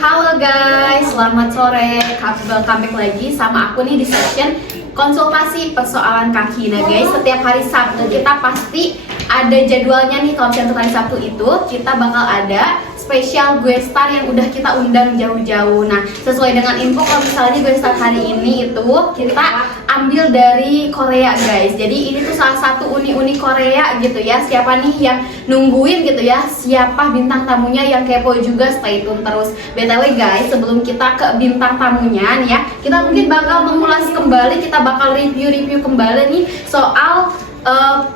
Halo guys, selamat sore. Welcome back lagi sama aku nih di session konsultasi persoalan kaki. Nah guys, setiap hari Sabtu kita pasti ada jadwalnya nih. Kalau misalnya untuk hari Sabtu itu kita bakal ada spesial gue star yang udah kita undang jauh-jauh. Nah, sesuai dengan info kalau misalnya gue star hari ini itu kita ambil dari Korea guys. Jadi ini tuh salah satu uni-uni Korea gitu ya. Siapa nih yang nungguin gitu ya, siapa bintang tamunya yang kepo juga, stay tune terus. BTW guys, sebelum kita ke bintang tamunya nih ya, kita mungkin bakal mengulas kembali, kita bakal review kembali nih soal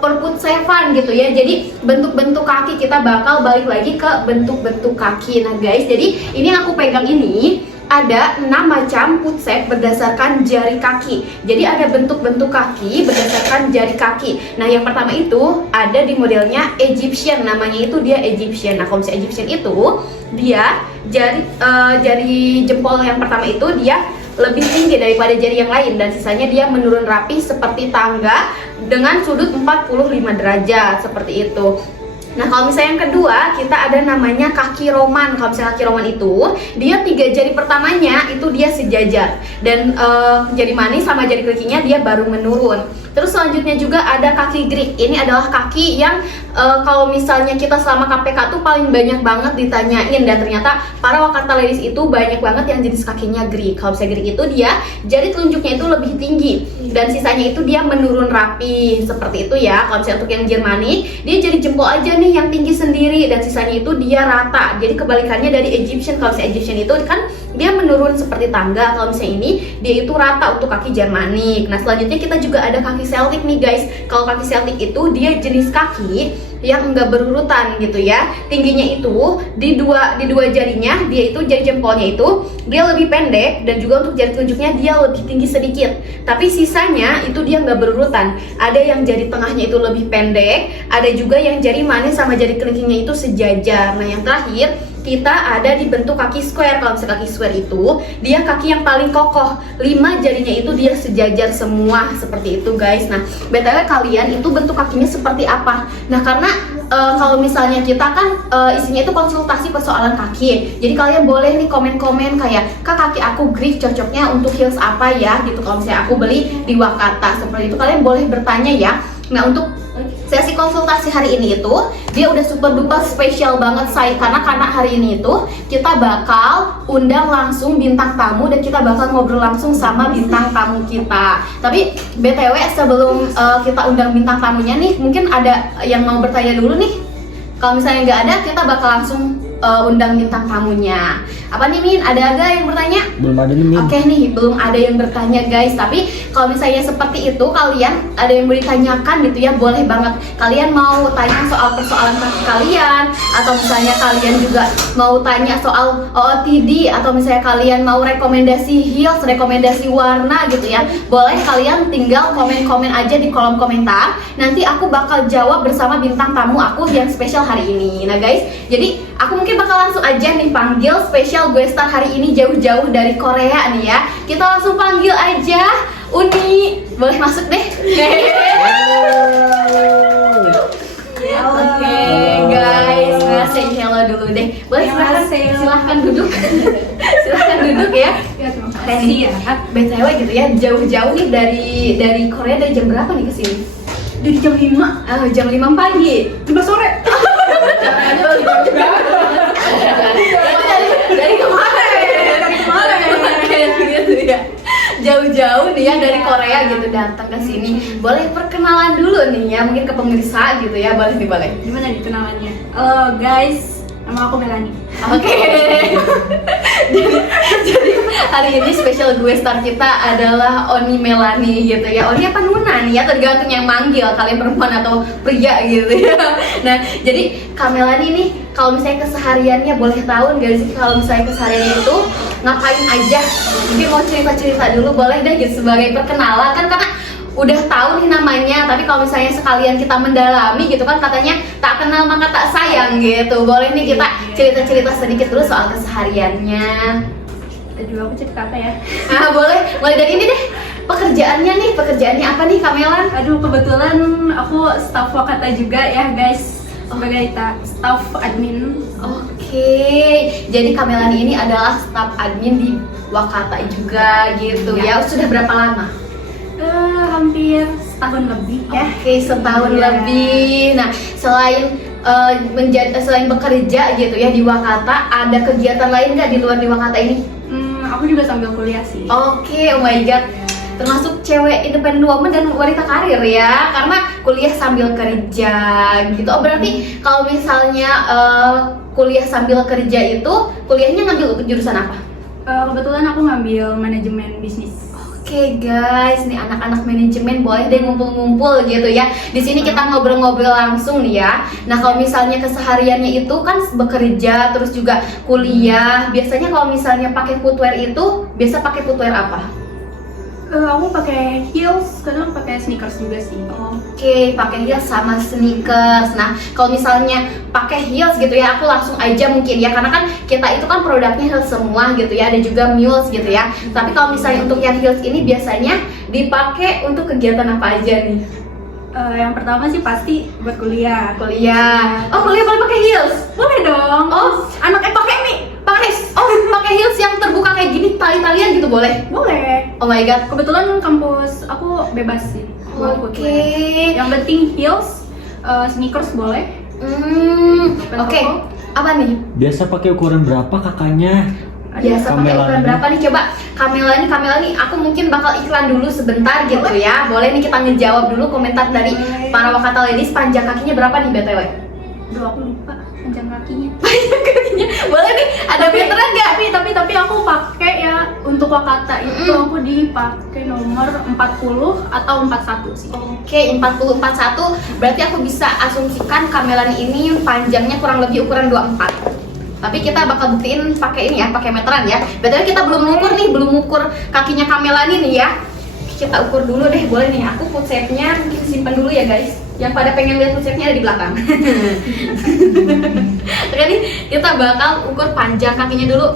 perput seven gitu ya. Jadi bentuk-bentuk kaki kita bakal balik lagi ke bentuk-bentuk kaki. Nah guys, jadi ini yang aku pegang ini ada 6 macam putset berdasarkan jari kaki. Jadi ada bentuk-bentuk kaki berdasarkan jari kaki. Nah yang pertama itu ada di modelnya Egyptian, namanya itu dia Egyptian. Nah kalau misalnya Egyptian itu dia jari jempol yang pertama itu dia lebih tinggi daripada jari yang lain dan sisanya dia menurun rapi seperti tangga dengan sudut 45 derajat seperti itu. Nah kalau misalnya yang kedua kita ada namanya kaki Roman. Kalau misalnya kaki Roman itu dia 3 jari pertamanya itu dia sejajar dan jari manis sama jari kerikinya dia baru menurun. Terus selanjutnya juga ada kaki Greek. Ini adalah kaki yang kalau misalnya kita selama KPK tuh paling banyak banget ditanyain, dan ternyata para Wakata ladies itu banyak banget yang jenis kakinya Greek. Kalau misalnya Greek itu dia jari telunjuknya itu lebih tinggi dan sisanya itu dia menurun rapi seperti itu ya. Kalau misalnya untuk yang Jermani dia jari jempol aja nih yang tinggi sendiri dan sisanya itu dia rata. Jadi kebalikannya dari Egyptian. Kalau misalnya Egyptian itu kan dia menurun seperti tangga, kalau misalnya ini dia itu rata untuk kaki Jermanik. Nah selanjutnya kita juga ada kaki Celtic nih guys. Kalau kaki Celtic itu dia jenis kaki yang enggak berurutan gitu ya. Tingginya itu di dua jarinya, dia itu jari jempolnya itu dia lebih pendek dan juga untuk jari telunjuknya dia lebih tinggi sedikit. Tapi sisanya itu dia enggak berurutan. Ada yang jari tengahnya itu lebih pendek, ada juga yang jari manis sama jari kelingkingnya itu sejajar. Nah yang terakhir kita ada di bentuk kaki square. Kalau misalnya kaki square itu dia kaki yang paling kokoh, 5 jarinya itu dia sejajar semua seperti itu guys. Nah BTW kalian itu bentuk kakinya seperti apa? Nah karena kalau misalnya kita kan isinya itu konsultasi persoalan kaki, jadi kalian boleh nih komen-komen kayak, kak kaki aku Greek cocoknya untuk heels apa ya gitu. Kalau misalnya aku beli di Wakata seperti itu, kalian boleh bertanya ya. Nah untuk sesi konsultasi hari ini itu dia udah super duper spesial banget say, karena hari ini itu kita bakal undang langsung bintang tamu dan kita bakal ngobrol langsung sama bintang tamu kita. Tapi BTW sebelum kita undang bintang tamunya nih, mungkin ada yang mau bertanya dulu nih. Kalau misalnya nggak ada, kita bakal langsung undang bintang tamunya. Apa nih Min? Ada yang bertanya? Belum ada nih Min. Oke nih, belum ada yang bertanya guys. Tapi kalau misalnya seperti itu, kalian ada yang mau ditanyakan gitu ya, boleh banget. Kalian mau tanya soal persoalan kaki kalian, atau misalnya kalian juga mau tanya soal OOTD, atau misalnya kalian mau rekomendasi heels, rekomendasi warna gitu ya, boleh kalian tinggal komen-komen aja di kolom komentar. Nanti aku bakal jawab bersama bintang tamu aku yang spesial hari ini. Nah guys, jadi aku mungkin bakal langsung aja nih panggil spesial gue star hari ini jauh-jauh dari Korea nih ya. Kita langsung panggil aja Uni. Boleh masuk deh. Oke guys, ngasih hello dulu deh. Boleh silahkan duduk. Silahkan duduk ya. Kasih ya. BTW gitu ya, jauh-jauh nih dari Korea, dari jam berapa nih kesini? Dari jam 5. Jam 5 pagi. 5 sore. Dari kemarin gitu ya. Jauh-jauh nih ya dari Korea gitu datang ke sini. Boleh perkenalan dulu nih ya, mungkin ke pemirsa gitu ya. Boleh nih, boleh. Gimana nih kenalannya? Halo guys, nama aku Melani. Oke. Jadi hari ini spesial gue star kita adalah Oni Melani gitu ya. Oni apa Nuna nih ya, tergantung yang manggil, kalian perempuan atau pria gitu ya. Nah jadi Kak Melani nih, kalau misalnya kesehariannya boleh tahu nggak sih, kalau misalnya kesehariannya itu ngapain aja? Mungkin mau cerita-cerita dulu boleh deh gitu sebagai perkenalan kan, karena udah tahu nih namanya, tapi kalau misalnya sekalian kita mendalami gitu kan, katanya tak kenal maka tak sayang gitu. Boleh nih kita cerita-cerita sedikit dulu soal kesehariannya. Tadi aku cerita apa ya? Boleh, mulai dari ini deh. Pekerjaannya apa nih Kamelan? Aduh, kebetulan aku staff Wakata juga ya guys. Sebagai staff admin. Oke. jadi Kak Melani ini adalah staf admin di Wakata juga gitu ya. Sudah berapa lama? Hampir setahun lebih ya. Setahun Iya. lebih. Nah, selain selain bekerja gitu ya di Wakata, ada kegiatan lain nggak di luar di Wakata ini? Aku juga sambil kuliah sih. Oh my god, termasuk cewek independent woman dan wanita karir ya, karena kuliah sambil kerja gitu. Oh berarti kalau misalnya kuliah sambil kerja itu, kuliahnya ngambil jurusan apa? Kebetulan aku ngambil manajemen bisnis. Oke guys, nih anak-anak manajemen boleh deh ngumpul-ngumpul gitu ya. Di sini kita ngobrol-ngobrol langsung nih ya. Nah kalau misalnya kesehariannya itu kan bekerja terus juga kuliah. Biasanya kalau misalnya pakai footwear itu, biasa pakai footwear apa? Aku pakai heels, kadang pakai sneakers juga sih. Oke, pakai heels sama sneakers. Nah, kalau misalnya pakai heels gitu ya, aku langsung aja mungkin ya, karena kan kita itu kan produknya heels semua gitu ya, ada juga mules gitu ya. Tapi kalau misalnya untuk yang heels ini biasanya dipakai untuk kegiatan apa aja nih? Yang pertama sih pasti buat kuliah. Kuliah. Oh, kuliah boleh pakai heels? Boleh dong. Oh, Anaknya pakai nih. Pakai heels yang terbuka kayak gini, tali-talian gitu boleh? Boleh. Oh my god. Kebetulan kampus aku bebas sih buat footwear. Yang penting heels, sneakers boleh. Oke. Apa nih? Biasa pakai ukuran berapa kakaknya? Biasa pakai ukuran Melani. berapa nih? Coba Kamela nih, aku mungkin bakal iklan dulu sebentar gitu ya. Boleh nih kita ngejawab dulu komentar dari para Wakata Ladies. Panjang kakinya berapa nih BTW? Aduh, aku lupa panjang kakinya. Boleh nih, ada meteran nggak? Tapi aku pakai ya untuk Wakata itu aku dipakai nomor 40 atau 41 sih. Oke, 40-41. Berarti aku bisa asumsikan Kamelani ini panjangnya kurang lebih ukuran 24. Tapi kita bakal buktiin pakai ini ya, pakai meteran ya. Betul, kita belum ukur kakinya Kamelani nih ya. Kita ukur dulu deh, boleh nih. Aku foot shape-nya mungkin simpan dulu ya guys. Yang pada pengen lihat foot shape-nya ada di belakang. Oke nih, kita bakal ukur panjang kakinya dulu.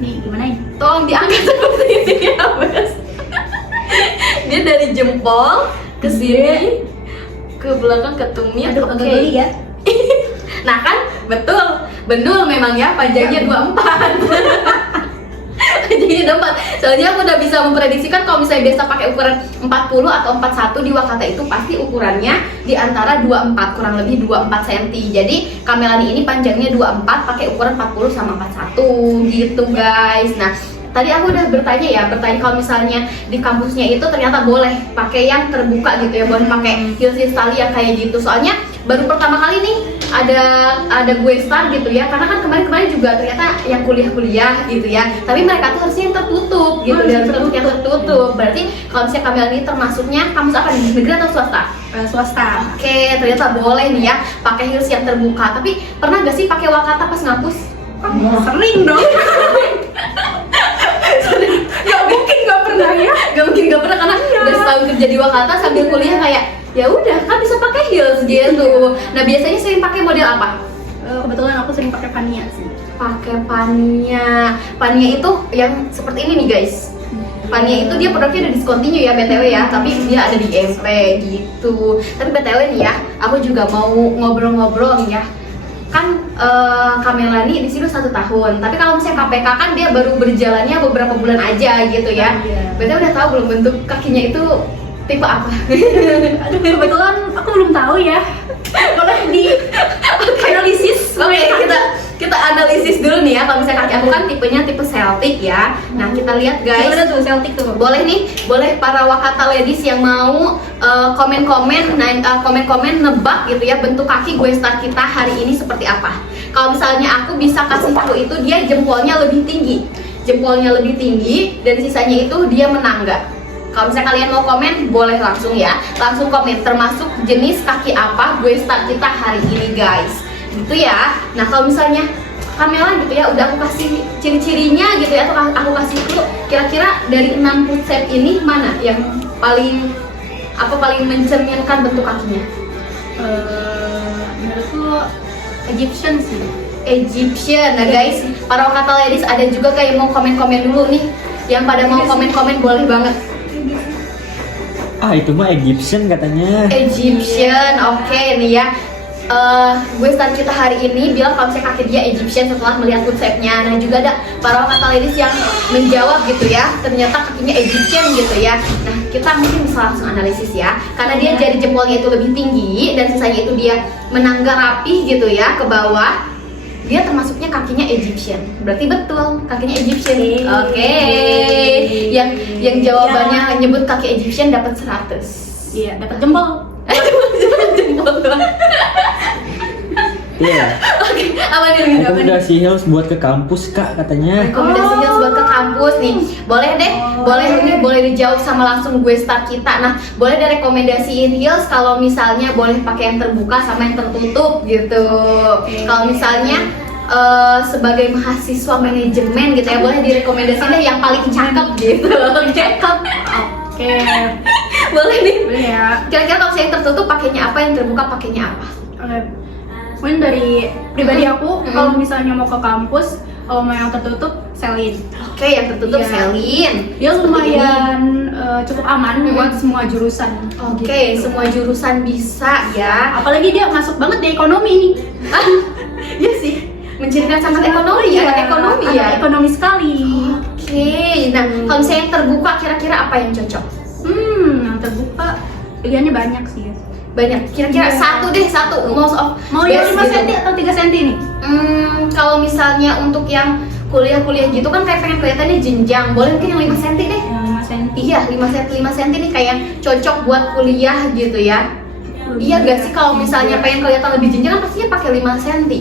Nih, gimana ini? Tolong diangkat seperti ini ya, Bes. Dia dari jempol ke sini, ke belakang ke tumit. Aduh, agak geli ya. Nah kan, betul memang ya panjangnya 24. Panjangnya 24. Soalnya aku udah bisa memprediksikan kalau misalnya biasa pakai ukuran 40 atau 41 di Wakata itu pasti ukurannya di antara 24, kurang lebih 24 cm. Jadi Kamelani ini panjangnya 24 pakai ukuran 40 sama 41 gitu guys. Nah, tadi aku udah bertanya kalau misalnya di kampusnya itu ternyata boleh pakai yang terbuka gitu ya, boleh pakai heels tali yang kayak gitu. Soalnya baru pertama kali nih ada gue start gitu ya, karena kan kemarin juga ternyata yang kuliah gitu ya, tapi mereka tuh harusnya yang tertutup gitu, dan yang tertutup. Berarti kalau misalnya Kamila ini termasuknya kampus apa nih, negeri atau swasta? Swasta. Oke, ternyata boleh nih ya pakai heels yang terbuka. Tapi pernah gak sih pakai Wakata pas ngampus? Sering dong. Gak mungkin gak pernah ya, karena udah setahun kerja di Wakata sambil kuliah kayak ya udah kan bisa pakai heels gitu. Nah biasanya sering pakai model apa? Kebetulan aku sering pakai Pania sih. Pakai Pania itu yang seperti ini nih guys. Pania itu dia produknya udah discontinue ya BTW ya, tapi dia ada di MP gitu. Tapi BTW nih ya, aku juga mau ngobrol-ngobrol nih ya. Kan Kamelani di sini 1 tahun, tapi kalau misalnya KPK kan dia baru berjalannya beberapa bulan aja gitu ya. BTW udah tahu belum bentuk kakinya itu tipe apa? Aduh, kebetulan aku belum tahu ya. Boleh di analisis. Oke, kita analisis dulu nih ya. Kalau misalnya kaki aku kan tipenya tipe Celtic ya. Nah, kita lihat guys. Gimana tuh Celtic tuh? Boleh para Wakata Ladies yang mau komen-komen nebak gitu ya bentuk kaki gue start kita hari ini seperti apa. Kalau misalnya aku bisa kasih tahu itu dia jempolnya lebih tinggi dan sisanya itu dia menangga. Kalau misalnya kalian mau komen, boleh langsung ya, langsung komen termasuk jenis kaki apa gue start kita hari ini guys, gitu ya. Nah kalau misalnya Kamela gitu ya, udah aku kasih ciri-cirinya gitu ya, atau aku kasih clue, kira-kira dari 6 foot shape ini mana yang paling mencerminkan bentuk kakinya? Menurutku Egyptian sih. Egyptian. Nah guys, para Wakata Ladies ada juga kayak mau komen-komen dulu nih, yang pada mau komen-komen boleh banget. Ah itu mah Egyptian katanya. Egyptian, oke nih ya. gue star kita hari ini bilang kalau misalnya kaki dia Egyptian setelah melihat konsepnya. Nah juga ada para kata ladies yang menjawab gitu ya, ternyata kakinya Egyptian gitu ya. Nah kita mungkin bisa langsung analisis ya, karena dia jari jempolnya itu lebih tinggi dan sisanya itu dia menangga rapi gitu ya ke bawah. Dia termasuknya kakinya Egyptian, berarti betul kakinya Egyptian. Oke. Yang jawabannya nyebut kaki Egyptian dapat 100. Iya, dapat jempol. Jempol doang. Iya. Oke, apa nih? Rekomendasi heels buat ke kampus kak katanya. Rekomendasi heels buat ke kampus nih. Boleh deh, boleh dijawab sama langsung gue star kita. Nah, boleh deh rekomendasiin heels kalau misalnya boleh pakai yang terbuka sama yang tertutup gitu. Kalau misalnya sebagai mahasiswa manajemen gitu ya, boleh direkomendasiin deh yang paling cakep gitu. Cakep. Oke. Boleh nih. Boleh ya. Kira-kira kalau misalnya yang tertutup pakainya apa, yang terbuka pakainya apa? Oke. Mungkin dari pribadi aku, kalau misalnya mau ke kampus, kalau mau yang tertutup, Celine. Oke, yang tertutup Iya. Celine. Dia lumayan cukup aman buat semua jurusan. Oke, semua jurusan bisa ya. Apalagi dia masuk banget di ekonomi nih. Iya sih, menceritakan sangat ekonomi ya, anak ekonomi ya. Anak ekonomi sekali. Oke, nah kalau misalnya yang terbuka kira-kira apa yang cocok? Yang terbuka pilihannya banyak sih. Banyak, kira-kira satu most of Mau yang best 5 gitu. cm atau 3 cm nih? Kalau misalnya untuk yang kuliah-kuliah gitu kan kayak pengen kelihatannya jenjang, boleh mungkin yang 5 cm deh. Yang 5 cm. Iya, 5 cm nih kayak cocok buat kuliah gitu ya. Iya gak sih, kalau misalnya pengen kelihatan lebih jenjang kan pastinya pakai 5 cm.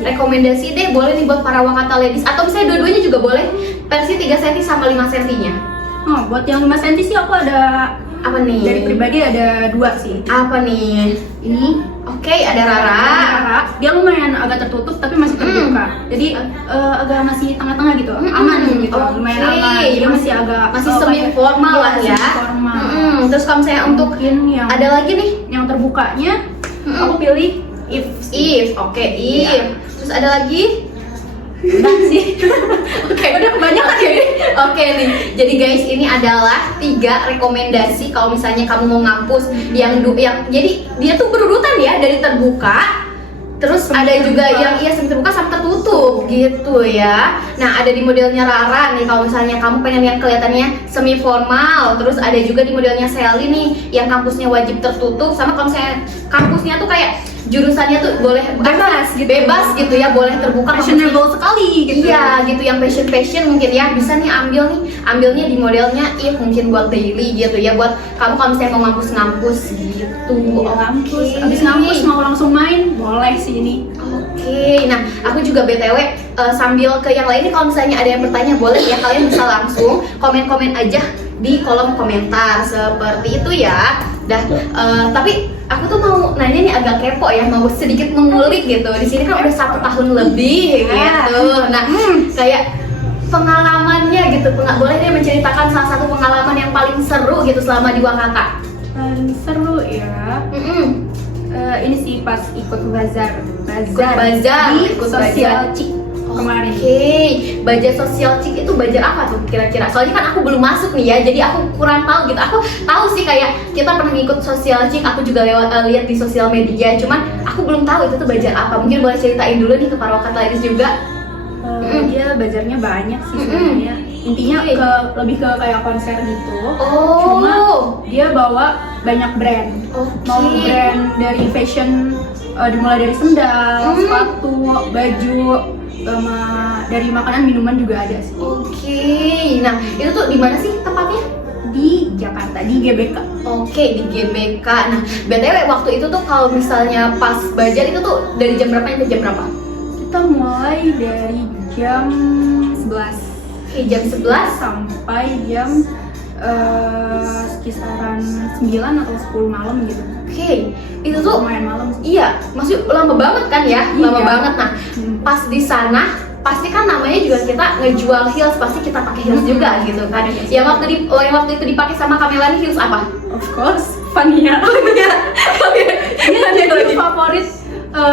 Rekomendasi deh boleh nih buat para wakata ladies, atau misalnya dua-duanya juga boleh, versi 3 cm sama 5 cm nya. Oh, buat yang 5 cm sih aku ada, Apa nih? dari pribadi ada 2 sih. Apa nih? Ini Oke, ada Rara. Rara, dia lumayan agak tertutup tapi masih terbuka. Jadi agak masih tengah-tengah gitu, aman gitu, lumayan aman. Dia masih agak masih semi formal lah ya. Semi formal. Terus kalau misalnya untuk Mungkin yang ada lagi nih, yang terbukanya aku pilih If. Oke, If. Terus ada lagi? Udah sih. Oke, udah kebanyakan ya. Oke nih. Jadi guys, ini adalah 3 rekomendasi kalau misalnya kamu mau ngampus yang jadi dia tuh berurutan ya, dari terbuka. Terus ada juga yang semi terbuka sama tertutup gitu ya. Nah, ada di modelnya Rara nih kalau misalnya kamu pengen yang kelihatannya semi formal. Terus ada juga di modelnya Sally nih yang kampusnya wajib tertutup, sama kalau misalnya kampusnya tuh kayak jurusannya tuh boleh bebas gitu ya, boleh terbuka, Fashionable sekali gitu. Iya gitu, yang fashion mungkin ya bisa nih ambilnya di modelnya If, mungkin buat daily gitu ya, buat kamu kalau misalnya mau ngampus gitu. Ngampus, abis ngampus mau langsung main, boleh sih ini. Oke, nah aku juga BTW sambil ke yang lain nih, kalau misalnya ada yang bertanya boleh ya, kalian bisa langsung komen-komen aja di kolom komentar seperti itu ya. Tapi aku tuh mau nanya nih, agak kepo ya, mau sedikit mengulik gitu. Di sini kan udah 1 tahun lebih gitu. Nah, kayak pengalamannya gitu, boleh deh menceritakan salah satu pengalaman yang paling seru gitu selama di Wakata. Paling seru ya. Ini sih pas ikut bazar di Sosial Cik kemarin. Oke, bazar Sosial Cik itu bazar apa tuh kira-kira? Soalnya kan aku belum masuk nih ya, jadi aku kurang tahu gitu. Aku tahu sih kayak kita pernah ngikut Sosial Cik, aku juga lihat di sosial media, cuman aku belum tahu itu tuh bazar apa. Mungkin boleh ceritain dulu nih ke para wakata ladies juga. Dia bazarnya banyak sih sebenarnya. Intinya lebih ke kayak konser gitu. Cuma dia bawa banyak brand. Mau brand dari fashion, dimulai dari sendal, sepatu, baju, sama dari makanan minuman juga ada sih. Oke, nah itu tuh di mana sih tempatnya? Di Jakarta, di GBK. Oke, di GBK. Nah, BTW waktu itu tuh kalau misalnya pas bazar itu tuh dari jam berapa sampai jam berapa? Kita mulai dari jam 11. Oke, jam 11 sampai jam sekisaran 9 atau 10 malam gitu. Oke, itu tuh lumayan malam sih. Iya, masih lama banget kan ya? Iya. Lama banget. Nah, pas di sana pasti kan namanya juga kita ngejual heels, pasti kita pakai heels juga gitu kan. Yang waktu itu dipakai sama Kamela nih heels apa? Of course, Fania. Ini lagi favorit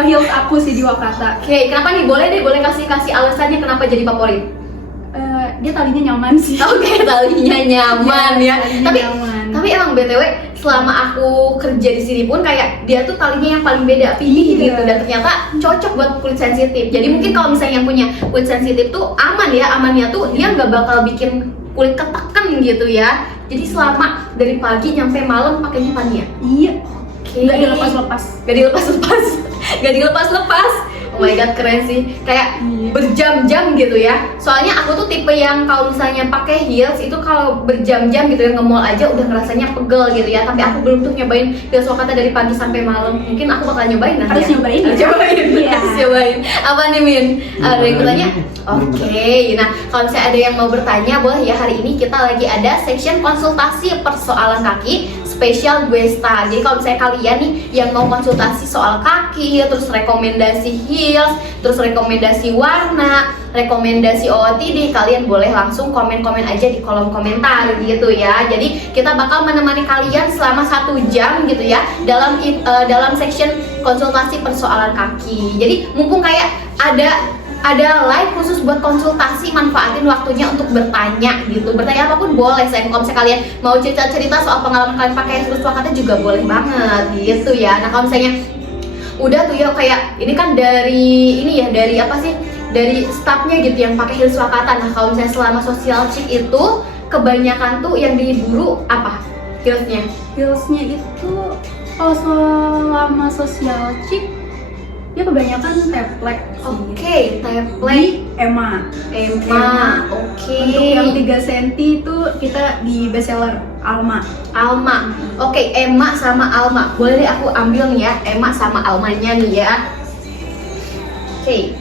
heels aku sih di Wakata. Oke, kenapa nih? Boleh kasih alasannya kenapa jadi favorit? Dia talinya nyaman sih. Oke, talinya nyaman ya. Talinya nyaman. Tapi emang BTW selama aku kerja di sini pun kayak dia tuh talinya yang paling beda, pilih gitu, dan ternyata cocok buat kulit sensitif. Jadi mungkin kalau misalnya yang punya kulit sensitif tuh aman ya, amannya tuh dia nggak bakal bikin kulit ketekan gitu ya. Jadi selama dari pagi nyampe malam pakainya Vania. Iya. Oke. Nggak dilepas-lepas. Gak dilepas-lepas. Gak dilepas-lepas. Oh my god, keren sih. Kayak berjam-jam gitu ya. Soalnya aku tuh tipe yang kalau misalnya pakai heels itu kalau berjam-jam gitu ya, nge-mall aja udah ngerasanya pegel gitu ya. Tapi aku belum tuh nyobain heels Wakata dari pagi sampai malam. Mungkin aku bakal nyobain nanti. Harus ya. nyobain ya? Harus nyobain. Iya. Harus nyobain. Apa nih Min? Ada yang bertanya? Oke. Nah, kalau misalnya ada yang mau bertanya, boleh ya. Hari ini kita lagi ada section konsultasi persoalan kaki spesial Guesta. Jadi kalau misalnya kalian nih yang mau konsultasi soal kaki, terus rekomendasi heels, terus rekomendasi warna, rekomendasi OOTD, kalian boleh langsung komen-komen aja di kolom komentar gitu ya. Jadi kita bakal menemani kalian selama 1 jam gitu ya dalam section konsultasi persoalan kaki. Jadi mumpung kayak ada live khusus buat konsultasi, manfaatin waktunya untuk bertanya gitu. Bertanya apapun boleh, saya kalau misalnya kalian mau cerita-cerita soal pengalaman kalian pakai heels Wakata juga boleh banget gitu ya. Nah, kalau misalnya udah tuh ya kayak ini kan dari apa sih? Dari staffnya gitu yang pakai heels Wakata. Nah, kalau misalnya selama social check itu kebanyakan tuh yang diburu apa? Heelsnya? Heelsnya itu kalau selama social check dia kebanyakan teplek sih. Oke, teplek. Emma. Oke. Untuk yang 3 cm itu kita di bestseller Alma. Oke, Emma sama Alma. Boleh deh aku ambil nih ya, Emma sama Almanya nih ya. Oke.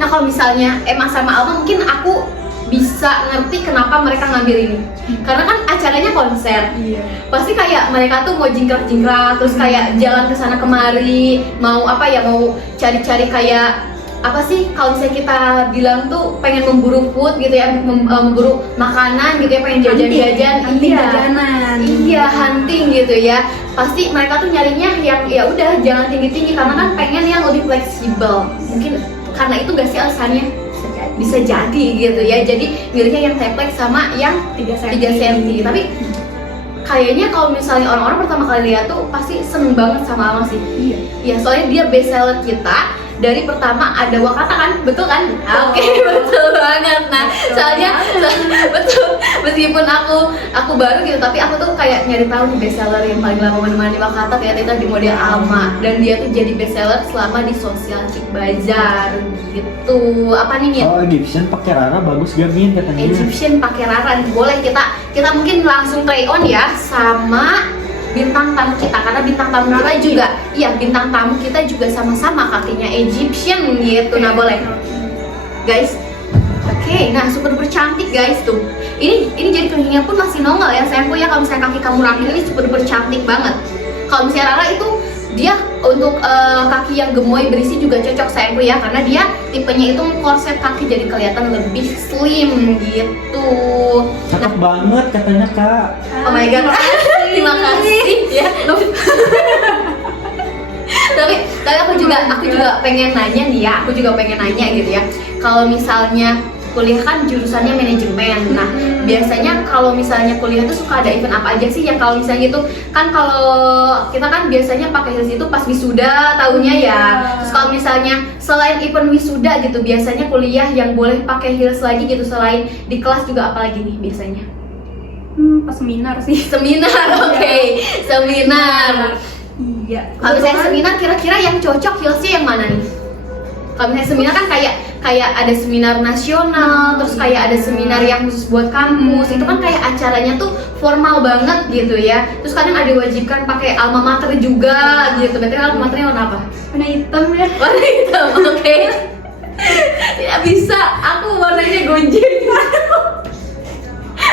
Nah, kalau misalnya Emma sama Alma mungkin aku bisa ngerti kenapa mereka ngambil ini. Karena kan acaranya konser. Iya. Pasti kayak mereka tuh mau jingkrak-jingkrak, terus kayak jalan ke sana kemari, mau cari-cari kayak apa sih kalau misalnya kita bilang tuh pengen memburu food gitu ya, memburu makanan gitu ya, pengen jajan-jajan. Iya, hunting gitu ya. Pasti mereka tuh nyarinya yang ya udah jangan tinggi-tinggi karena kan pengen yang lebih fleksibel. Mungkin karena itu gak sih alasannya? Bisa jadi gitu ya. Jadi milihnya yang teplek sama yang 3 cm. Tapi kayaknya kalau misalnya orang-orang pertama kali lihat tuh pasti seneng banget sama Alma sih. Iya. Ya, soalnya dia best seller kita dari pertama ada Wakata kan, betul kan? Oke, betul banget. Nah, soalnya betul, meskipun aku baru gitu, tapi aku tuh kayak nyari tahu nih best seller yang paling lama menemani Wakata ternyata di model Alma, dan dia tuh jadi best seller selama di Social Chic Bazaar gitu. Apa nih Min? Oh, Egyptian pakai Rara bagus gak Min katanya? Egyptian pakai Rara, boleh kita mungkin langsung try on ya sama bintang tamu kita, karena bintang tamu kita juga, iya bintang tamu kita juga sama-sama kakinya Egyptian gitu. Nah, boleh guys. Oke, nah super duper cantik guys tuh. Ini jadi kelingnya pun masih nongol ya sayangku ya. Kalau misalnya kaki kamu rapi ini super duper cantik banget. Kalau misalnya Rara itu dia untuk kaki yang gemoy berisi juga cocok sayangku ya, karena dia tipenya itu korset kaki jadi kelihatan lebih slim gitu. Cakep banget katanya Kak. Oh my god. Terima kasih ya. tapi aku juga pengen nanya nih ya, aku juga pengen nanya gitu ya. Kalau misalnya kuliah kan jurusannya manajemen. Nah, biasanya kalau misalnya kuliah tuh suka ada event apa aja sih yang kalau misalnya gitu kan, kalau kita kan biasanya pakai heels itu pas wisuda tahunya ya. Terus kalau misalnya selain event wisuda gitu, biasanya kuliah yang boleh pakai heels lagi gitu selain di kelas juga apa lagi nih biasanya? Pas seminar sih. Seminar, oke. Seminar. Iya. Kalau misalnya seminar kira-kira yang cocok heelsnya yang mana nih? Kalau misalnya seminar kan kayak ada seminar nasional, terus kayak ada seminar yang khusus buat kampus. Itu kan kayak acaranya tuh formal banget gitu ya. Terus kadang ada diwajibkan pakai alma mater juga gitu. Berarti alma maternya warna apa? Warna hitam ya. Warna hitam, oke. Tidak bisa, aku warnanya gonjeng.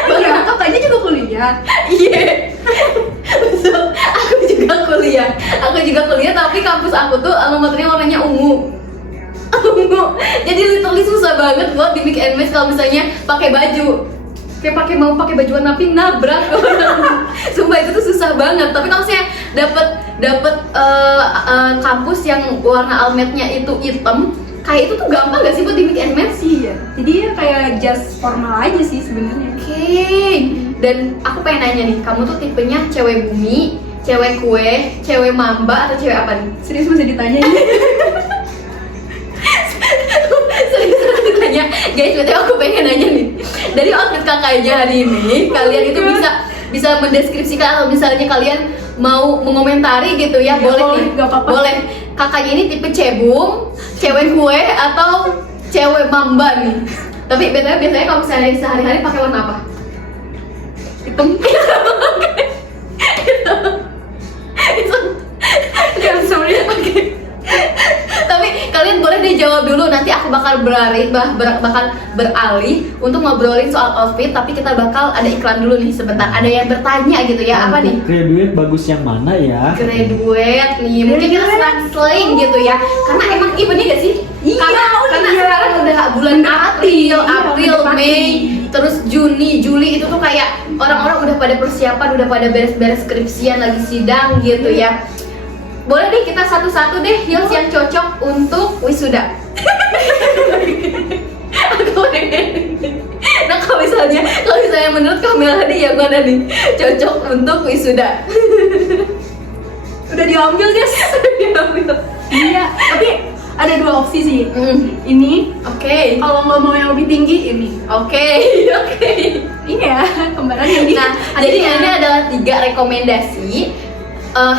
Iya, kakaknya juga kuliah. Iya. Betul, aku juga kuliah tapi kampus aku tuh alma maternya warnanya ungu. Jadi literally susah banget buat di mix and match kalau misalnya pakai baju. Kayak mau pakai baju warna pink nabrak. Sumpah itu tuh susah banget. Tapi kalau misalnya dapat kampus yang warna almetnya itu hitam, kayak itu tuh gampang gak sih buat di mix and match sih ya? Jadi ya kayak just formal aja sih sebenarnya. Oke. Dan aku pengen nanya nih, kamu tuh tipenya cewek bumi, cewek kue, cewek mamba, atau cewek apa nih? Serius masih ditanya ini? Serius ditanya, guys, betul aku pengen nanya nih. Dari outfit kakaknya hari ini, kalian itu bisa mendeskripsikan atau misalnya kalian mau mengomentari gitu ya, boleh nih, nggak apa-apa. boleh. Kakaknya ini tipe cebung, cewek kue, atau cewek mamba nih. Tapi biasanya kalau misalnya sehari-hari pakai warna apa? Hitam. Ya, sorry. Oke. Tapi kalian boleh deh jawab dulu, nanti aku bakal beralih untuk ngobrolin soal outfit, tapi kita bakal ada iklan dulu nih sebentar. Ada yang bertanya gitu ya, apa nih? Graduate bagus yang mana ya? Graduate nih, mungkin kita slang gitu ya. Karena emang eventnya gak sih? Iya, karena iya. sekarang udah bulan April, mendekati. Mei, terus Juni, Juli itu tuh kayak orang-orang udah pada persiapan, udah pada beres-beres skripsian, lagi sidang gitu ya. Boleh deh kita satu-satu deh heels yang cocok untuk wisuda. Nah kalau misalnya menurut Kamila nih yang mana nih cocok untuk wisuda? Udah diambil guys. Diambil. Iya, tapi ada dua opsi sih. Ini, Oke. kalau nggak mau yang lebih tinggi ini. Oke. Iya, kembaran ini. Nah, jadi ini adalah 3 rekomendasi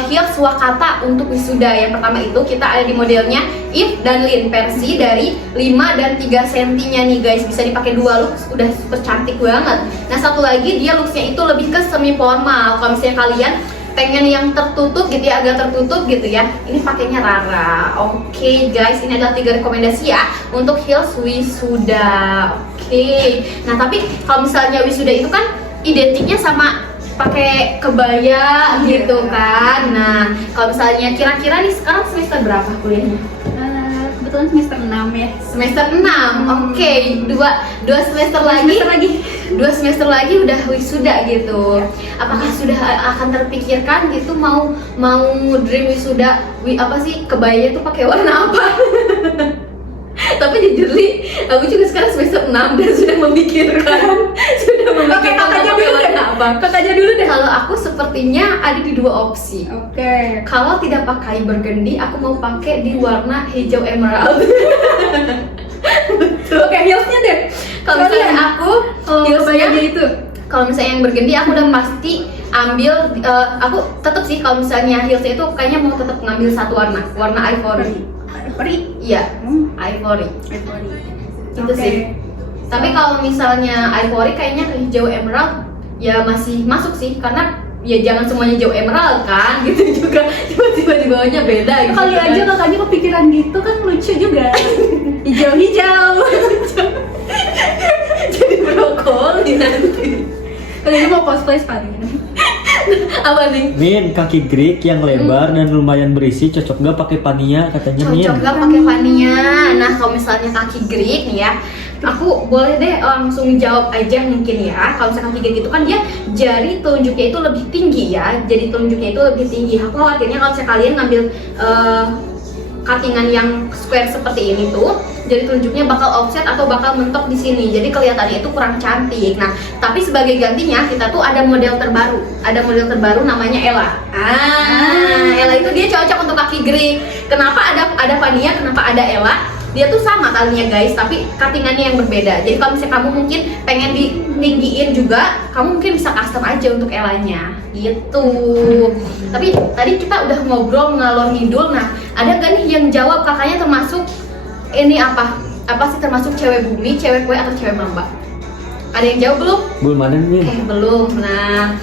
heels Wakata untuk wisuda. Yang pertama itu kita ada di modelnya If dan Lin, versi dari 5 dan 3 cm-nya nih guys. Bisa dipakai 2 look, udah super cantik banget. Nah, satu lagi dia looksnya itu lebih ke semi formal. Kalau misalnya kalian pengen yang tertutup gitu ya, agak tertutup gitu ya, ini pakainya Rara. Oke guys, ini adalah 3 rekomendasi ya untuk heels wisuda. Oke. Nah, tapi kalau misalnya wisuda itu kan identiknya sama pakai kebaya gitu kan. Nah, kalau misalnya kira-kira nih sekarang semester berapa kuliahnya? Kebetulan semester 6 ya. Semester 6. Oke, dua semester lagi. 2 semester lagi udah wisuda gitu. Apakah sudah akan terpikirkan gitu mau dream wisuda apa sih, kebayanya tuh pakai warna apa? Tapi jujurly, aku juga sekarang semester 6 dan sudah memikirkan Kakaknya pakai dulu deh. warna apa. Kakaknya dulu deh. Kalau aku sepertinya ada di 2 opsi. Oke. Kalau tidak pakai burgundy, aku mau pakai di warna hijau emerald. Oke, heelsnya deh. Kalau misalnya aku kebayanya itu. kalau misalnya yang burgundy aku udah pasti ambil, aku tetap sih kalau misalnya heelsnya itu kayaknya mau tetap ngambil satu warna ivory. Ivory. Iya, ivory. Ivory. Itu sih. Tapi kalau misalnya ivory kayaknya ke hijau emerald ya masih masuk sih, karena ya jangan semuanya hijau emerald kan, gitu juga tiba-tiba di bawahnya beda gitu. Kali kan. aja kakaknya kepikiran gitu kan, lucu juga. Hijau-hijau. Jadi brokoli nanti. Kalian mau cosplay sekali. Apa nih? Min, kaki Greek yang lebar dan lumayan berisi cocok nggak pakai pania katanya Min? Cocok gak pakai Vania? Nah, kalau misalnya kaki Greek nih ya, aku boleh deh langsung jawab aja mungkin ya. Kalau misalnya kaki Greek itu kan dia jari telunjuknya itu lebih tinggi ya, jadi telunjuknya itu lebih tinggi. Aku khawatirnya kalau misalnya kalian ngambil cuttingan yang square seperti ini tuh, jadi telunjuknya bakal offset atau bakal mentok di sini, jadi kelihatannya itu kurang cantik. Nah, tapi sebagai gantinya kita tuh ada model terbaru namanya Ella. Ella itu dia cocok untuk kaki Greek. Kenapa ada Vania, kenapa ada Ella? Dia tuh sama talinya guys, tapi cuttingannya yang berbeda. Jadi kalau misalnya kamu mungkin pengen ditinggiin juga, kamu mungkin bisa custom aja untuk Ellanya gitu. Tapi tadi kita udah ngobrol ngalor ngidul. Nah, ada gak nih yang jawab kakaknya termasuk ini apa sih, termasuk cewek bumi, cewek kue, atau cewek mamba? Ada yang jawab belum? Belum ada Min. Belum. Nah,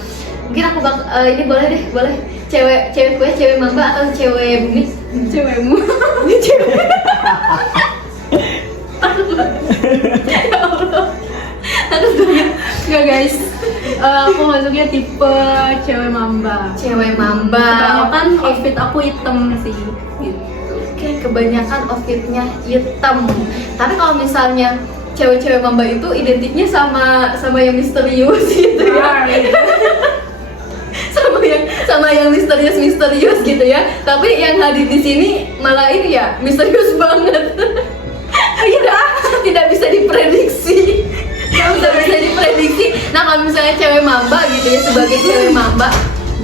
mungkin aku ini boleh cewek kue, cewek mamba, atau cewek bumi? Cewekmu. Ya Allah. Enggak guys. Aku masuknya tipe cewek mamba. Cewek mamba. Kebanyakan Oke. outfit aku hitam sih. Gitu. Oke, kebanyakan outfitnya hitam. Tapi kalau misalnya cewek-cewek mamba itu identiknya sama yang misterius gitu ya. sama yang misterius gitu ya. Tapi yang hadir di sini malah ini ya misterius banget. Tidak bisa diprediksi. bisa diprediksi. Nah kalau misalnya cewek mamba gitu ya, sebagai cewek mamba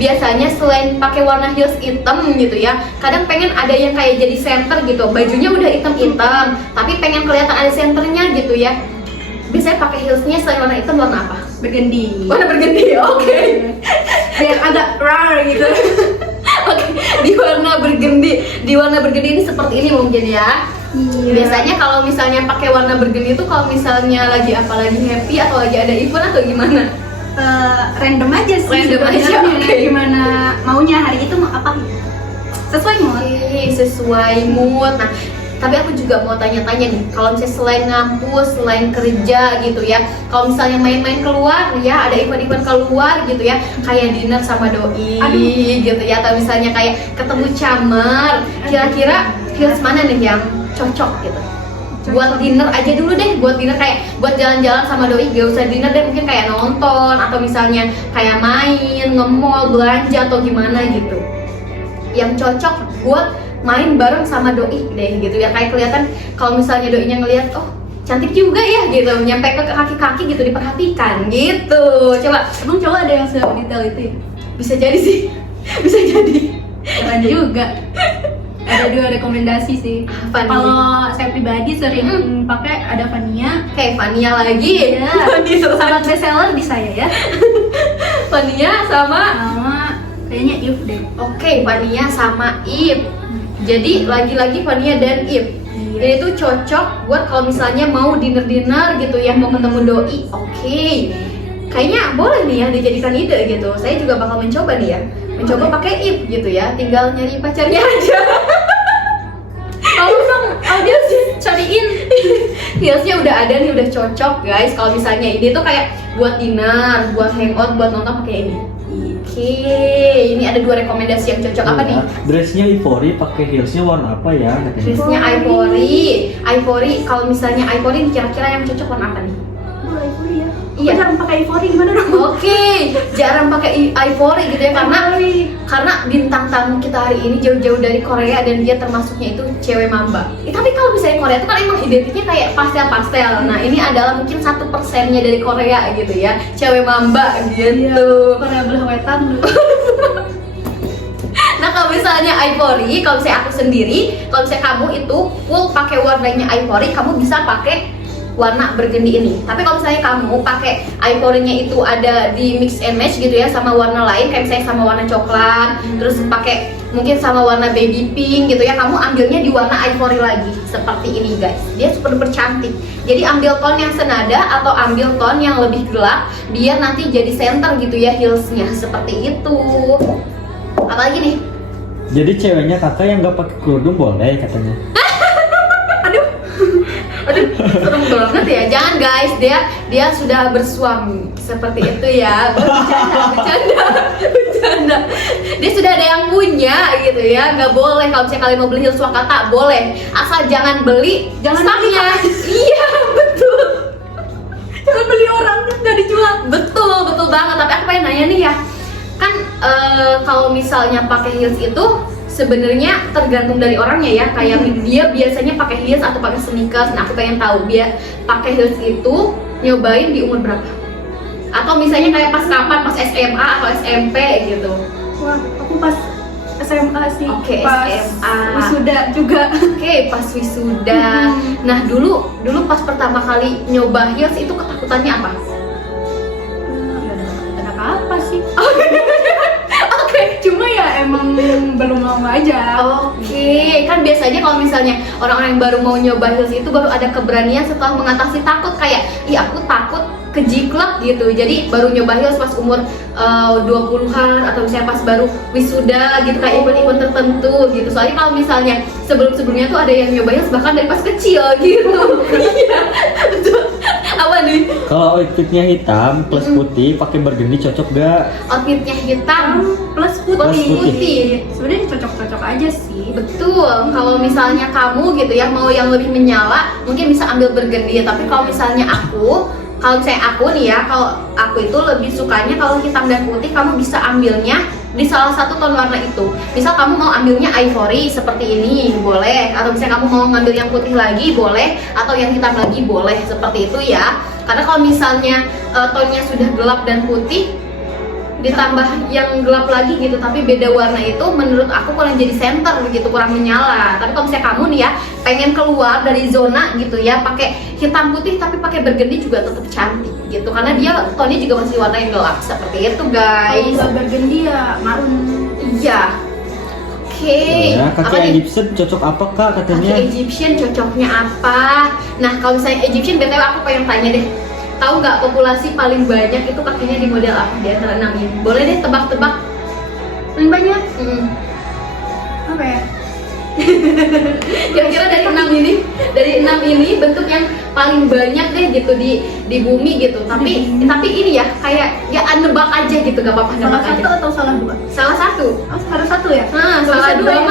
biasanya selain pakai warna heels hitam gitu ya, kadang pengen ada yang kayak jadi center gitu, bajunya udah hitam-hitam tapi pengen kelihatan ada centernya gitu ya. Biasanya pakai heelsnya selain warna hitam warna apa? Bergendi. Warna bergendi, oke. Biar agak rar gitu. Oke, di warna bergendi ini seperti ini mungkin ya. Iya. Biasanya kalau misalnya pakai warna bergendi itu kalau misalnya lagi apa, lagi happy atau lagi ada event atau gimana? Random aja sih. Random aja, sebenarnya. oke. Gimana maunya hari itu mau apa? Sesuai mood. Sesuai mood. Nah, tapi aku juga mau tanya-tanya nih, kalau misalnya selain ngampus, selain kerja gitu ya, kalau misalnya main-main keluar ya, ada event-event keluar gitu ya, kayak dinner sama doi gitu ya, atau misalnya kayak ketemu camar, kira-kira heels mana nih yang cocok gitu? Buat dinner aja dulu deh, buat dinner kayak buat jalan-jalan sama doi, gak usah dinner deh, mungkin kayak nonton atau misalnya kayak main, nge-mall, belanja atau gimana gitu. Yang cocok buat main bareng sama doi deh gitu ya, kayak kelihatan kalau misalnya doinya ngelihat oh cantik juga ya gitu, nyampe ke kaki-kaki gitu, diperhatikan gitu. Coba, Emang cowok ada yang sedetail itu ya? bisa jadi sih. Bisa jadi. Keren juga. Ada 2 rekomendasi sih. Apa nih? Kalau saya pribadi sering pakai ada Vania. Kayak Vania lagi. Iya. Vania Sangat best seller di saya ya. Vania sama Sama kayaknya If deh. oke, Vania sama If. Jadi lagi-lagi Vania dan If. Iya. Ini tuh cocok buat kalau misalnya mau dinner gitu ya, mau ketemu doi. Oke. Kayaknya boleh nih ya dijadikan ide gitu. Saya juga bakal mencoba nih ya. Mencoba pakai If gitu ya. Tinggal nyari pacarnya aja. Kalau dong audiens cariin. Heelsnya udah ada nih, udah cocok guys. Kalau misalnya ini tuh kayak buat dinner, buat hangout, buat nonton pakai ini. Oke, ini ada 2 rekomendasi yang cocok. Apa nih? Dressnya Ivory, pakai heelsnya warna apa ya? Katanya. Dressnya Ivory. Kalau misalnya Ivory kira-kira yang cocok warna apa nih? Ivory ya. Iya. Jarang pakai Ivory gimana dong? Oke, jarang pakai Ivory gitu ya, karena bintang tamu kita hari ini jauh-jauh dari Korea dan dia termasuknya itu cewek mamba. Tapi kalau misalnya Korea itu kan emang identiknya kayak pastel. Nah ini adalah mungkin 1%-nya dari Korea gitu ya, cewek mamba gitu. Korea belah wetan dulu. Nah kalau misalnya Ivory, kalau misalnya aku sendiri, kalau misalnya kamu itu full pakai warnanya Ivory, kamu bisa pakai warna bergendi ini. Tapi kalau misalnya kamu pakai Ivory-nya itu ada di mix and match gitu ya sama warna lain, kayak misalnya sama warna coklat, terus pakai mungkin sama warna baby pink gitu ya, kamu ambilnya di warna Ivory lagi seperti ini guys. Dia super cantik. Jadi ambil tone yang senada atau ambil tone yang lebih gelap biar nanti jadi center gitu ya heelsnya, seperti itu. Apalagi nih? Jadi ceweknya kakak yang nggak pakai kerudung boleh katanya. Aduh, serem banget ya. Jangan guys, dia sudah bersuami seperti itu ya. Bercanda. Dia sudah ada yang punya gitu ya. Nggak boleh kalau misalnya kalian mau beli heels Wakata boleh, asal jangan beli stoknya. Iya betul. Jangan beli orang nggak dijual. Betul banget. Tapi aku pengen nanya nih ya, kan kalau misalnya pakai heels itu sebenarnya tergantung dari orangnya ya, kayak dia biasanya pakai heels atau pakai sneakers. Nah aku pengen tahu dia pakai heels itu nyobain di umur berapa, atau misalnya kayak pas kapan, pas SMA atau SMP gitu. Wah, aku pas SMA sih. Oke, pas SMA. wisuda juga. Oke, pas wisuda. Nah dulu pas pertama kali nyoba heels itu ketakutannya apa? Apa sih? Cuma ya emang belum mau aja. Oke, kan biasanya kalau misalnya orang-orang yang baru mau nyoba heels itu baru ada keberanian setelah mengatasi takut, kayak iya aku takut kejiklak gitu. Jadi baru nyoba heels pas umur 20-an atau misalnya pas baru wisuda gitu, kayak event-event tertentu gitu. Soalnya kalau misalnya sebelum-sebelumnya tuh ada yang nyoba heels bahkan dari pas kecil gitu. Iya, betul. Apa nih? Kalau outfitnya hitam plus putih, pakai bergendi cocok gak? Outfitnya hitam Plus putih. Sebenarnya cocok-cocok aja sih. Betul. Kalau misalnya kamu gitu ya mau yang lebih menyala, mungkin bisa ambil bergendi. Tapi kalau misalnya aku nih ya, kalau aku itu lebih sukanya kalau hitam dan putih, kamu bisa ambilnya di salah satu tone warna itu. Misal kamu mau ambilnya Ivory seperti ini, boleh. Atau misalnya kamu mau ngambil yang putih lagi, boleh. Atau yang hitam lagi, boleh. Seperti itu ya. Karena kalau misalnya tonnya sudah gelap dan putih ditambah yang gelap lagi gitu tapi beda warna itu menurut aku kurang jadi center begitu, kurang menyala. Tapi kalau misalnya kamu nih ya pengen keluar dari zona gitu ya, pakai hitam putih tapi pakai burgundy juga tetap cantik gitu karena dia tonnya juga masih warna yang gelap seperti itu guys. Kalau burgundy ya marun. Iya. Oke. Ya, kaki Apa nih? Egyptian cocok apa kak katanya? Kaki Egyptian cocoknya apa? Nah kalau misalnya Egyptian BTW aku pengen tanya deh, tahu nggak populasi paling banyak itu kakinya di model apa di antara 6 ini? Boleh deh tebak-tebak. Paling banyak apa ya? Kira-kira dari 6 ini bentuk yang paling banyak deh gitu di bumi gitu. Tapi ini ya kayak ya nebak aja gitu, gak apa-apa Salah nebak satu aja. atau salah dua? Salah satu. Oh, harus satu ya? Nah, Nggak salah bisa dua ya?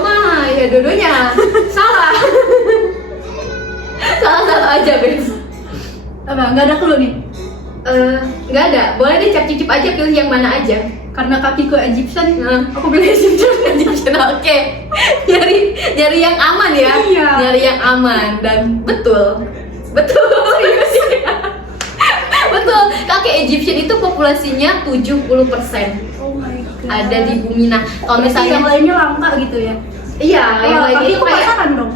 mah, ya dua-duanya salah. Salah aja guys. Apa? Nggak ada clue nih? Nggak ada. Boleh deh cicip aja pilih yang mana aja. Karena kakiku Egyptian, Aku pilih Egyptian. Oke. Nyari yang aman ya. Iya. Nyari yang aman dan betul. Betul. Kaki Egyptian itu populasinya 70%. Oh my god. Ada di bumi. Nah, kalau Berarti misalnya yang lainnya langka gitu ya? iya, yang lainnya itu kakiku kayak pasaran dong.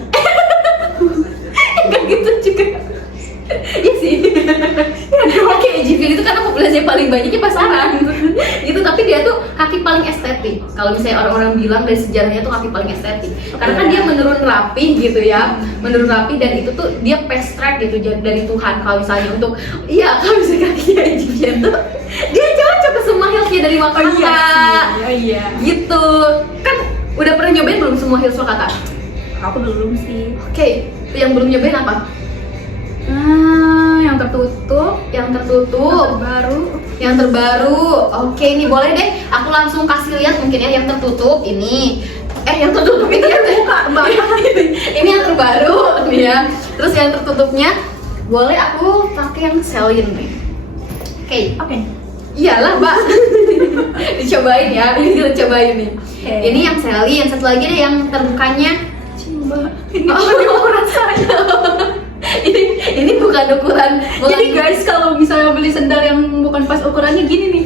enggak gitu juga. Iya sih. Oke, Egyptian itu karena populasinya paling banyaknya pasaran gitu, tapi dia tuh kaki paling estetik. Kalau misalnya orang-orang bilang dari sejarahnya tuh kaki paling estetik karena kan dia menurun rapi gitu ya, menurun rapi dan itu tuh dia fast track gitu dari Tuhan. Kalau misalnya untuk kalau misalnya kakinya Egyptian tuh dia cocok ke semua hillsnya dari Wakanda. Iya. Gitu kan. Udah pernah nyobain belum semua hills Wakanda? Aku belum sih. Oke, yang belum nyobain apa? Yang tertutup, Yang tertutup, baru. yang terbaru. Oke, ini boleh deh. Aku langsung kasih lihat mungkin ya yang tertutup ini. Yang tertutup ini yang terbuka, ini yang terbaru nih ya. Terus yang tertutupnya boleh aku pakai yang Celine nih. Oke. Iyalah, Mbak. Dicobain ya. Ini kita cobain nih. Oke. Ini yang Celine, yang satu lagi deh yang terbukanya. Coba. Ini ukuran saya. Ini bukan ukuran. Jadi guys, kalau misalnya beli sendal yang bukan pas ukurannya gini nih.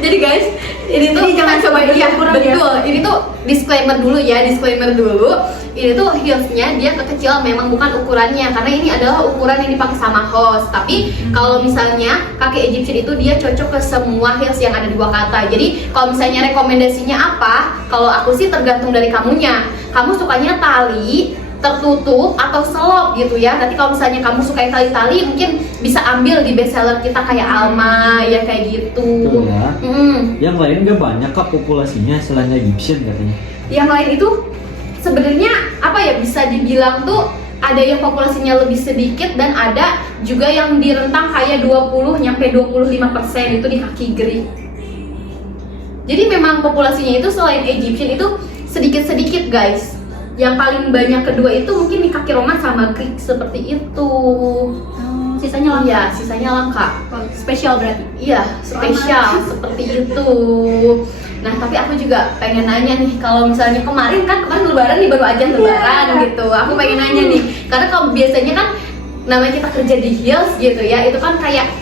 Jadi guys, ini tuh Ini kita jangan cobain coba ya, ukuran ya. betul. Ini tuh disclaimer dulu. Ini tuh heelsnya dia kekecilan memang bukan ukurannya karena ini adalah ukuran yang dipakai sama host. Tapi kalau misalnya kaki Egyptian itu dia cocok ke semua heels yang ada di Wakanda. Jadi kalau misalnya rekomendasinya apa? Kalau aku sih tergantung dari kamunya. Kamu sukanya tali, tertutup atau selop gitu ya. Nanti kalau misalnya kamu suka yang tali-tali mungkin bisa ambil di bestseller kita kayak Alma ya kayak gitu. Betul ya. Mm. Yang lain gak banyak kak populasinya selain Egyptian katanya. Yang lain itu sebenarnya apa ya, bisa dibilang tuh ada yang populasinya lebih sedikit dan ada juga yang di rentang kayak 20 nyampe 25% itu di kaki Greek. Jadi memang populasinya itu selain Egyptian itu sedikit-sedikit guys. Yang paling banyak kedua itu mungkin di kaki Roman sama Greek seperti itu. Sisanya langka. Iya, sisanya langka. Spesial berarti. Iya, spesial seperti itu. Nah, tapi aku juga pengen nanya nih, kalau misalnya kemarin lebaran nih, baru aja lebaran gitu. Aku pengen nanya nih, karena kalau biasanya kan namanya kita kerja di heels gitu ya, itu kan kayak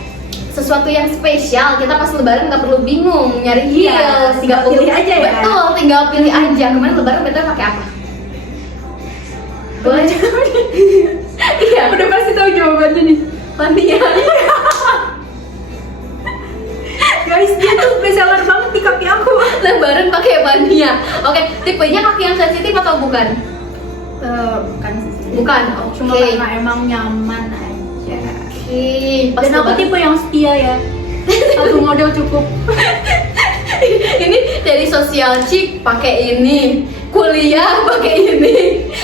sesuatu yang spesial. Kita pas lebaran nggak perlu bingung nyari heels, tinggal pilih aja ya. Betul, tinggal pilih aja. Kemarin lebaran betul pakai apa? Boleh? Iya, Udah pasti tahu jawabannya nih. Pania. Guys, dia tuh bestseller banget di kaki aku. Lebaran pakai Pania. Oke, tipenya kaki yang sensitif atau bukan? Bukan sih. Bukan. Cuma Oke. karena emang nyaman aja. Oke, pas Dan aku lebaran- tipe yang setia ya. Satu model cukup. ini dari sosial chic pakai ini, kuliah pakai ini,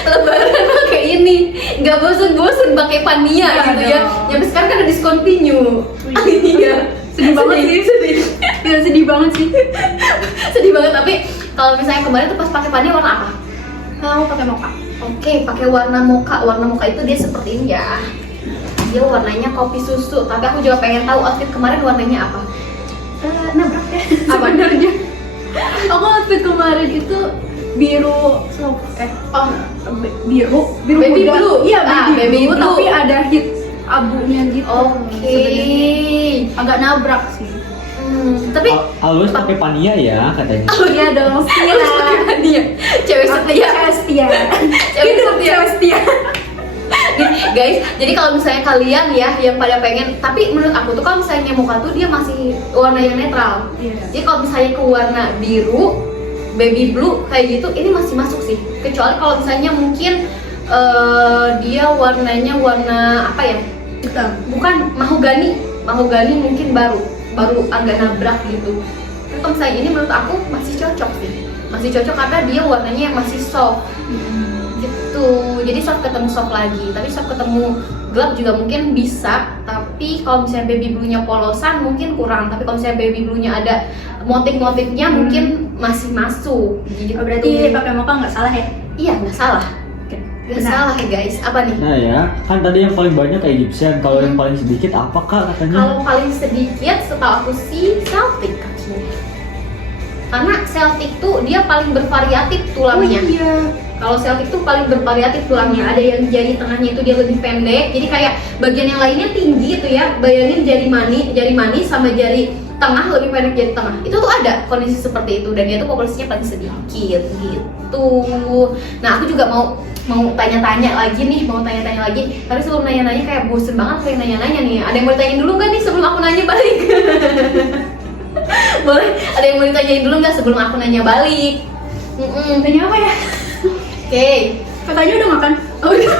lebaran pakai ini, nggak bosen-bosen pakai Pania Nggak gitu ya. dong. Sampai sekarang kan ada diskon Pinyu. Iya. Sedih banget sih. sedih. Ya, sedih banget sih. Sedih banget. Tapi kalau misalnya kemarin tuh pas pakai Pania warna apa? Aku pakai mocha. Oke, pakai warna mocha. Warna mocha itu dia seperti ini ya. Dia warnanya kopi susu. Tapi aku juga pengen tahu outfit kemarin warnanya apa. Nabrak ya. Apa? Sebenarnya. Aku outfit kemarin itu biru Oh, biru baby muda. blue. Iya, Baby blue. tapi ada hit abunya gitu. Oke. Sebenarnya. Agak nabrak sih. Tapi Always pakai Pania ya katanya. Iya dong, setia. dia cewek setia. Cewek setia. Cewek setia. Cewek setia. Guys, jadi kalau misalnya kalian ya yang pada pengen, tapi menurut aku tuh kalau misalnya muka tuh dia masih warna yang netral. Iya. Jadi kalau misalnya ke warna biru, baby blue kayak gitu, ini masih masuk sih. Kecuali kalau misalnya mungkin dia warnanya warna apa ya? Hitam. Bukan mahogani mungkin baru agak nabrak gitu. Tapi kalau misalnya ini menurut aku masih cocok sih. Masih cocok karena dia warnanya yang masih soft. Gitu, jadi soft ketemu soft lagi, tapi soft ketemu gelap juga mungkin bisa, tapi kalau misalnya baby blue-nya polosan mungkin kurang, tapi kalau misalnya baby blue-nya ada motif-motifnya mungkin masih masuk gitu. Oh, berarti pakai mocha nggak salah ya? Iya, nggak salah. Nggak Benar. salah ya guys. Apa nih? Nah ya, kan tadi yang paling banyak Egyptian. Kalau yang paling sedikit apa kak katanya? Kalau paling sedikit setahu aku sih Celtic kakinya. Karena Celtic tuh dia paling bervariatif tulangnya. Oh, iya. Kalau Celtic tuh paling bervariatif tulangnya. Ada yang jari tengahnya itu dia lebih pendek. Jadi kayak bagian yang lainnya tinggi itu ya. Bayangin jari manis sama jari tengah lebih pendek jari tengah. Itu tuh ada kondisi seperti itu dan dia tuh populasinya paling sedikit gitu. Nah, aku juga mau tanya-tanya lagi. Tapi sebelum nanya-nanya kayak bosen banget kayak nanya-nanya nih. Ada yang mau ditanyain dulu nggak nih sebelum aku nanya balik? Boleh? Ada yang mau ditanyain dulu nggak sebelum aku nanya balik? Tanya apa ya? Oke. Katanya udah makan. Oh, udah.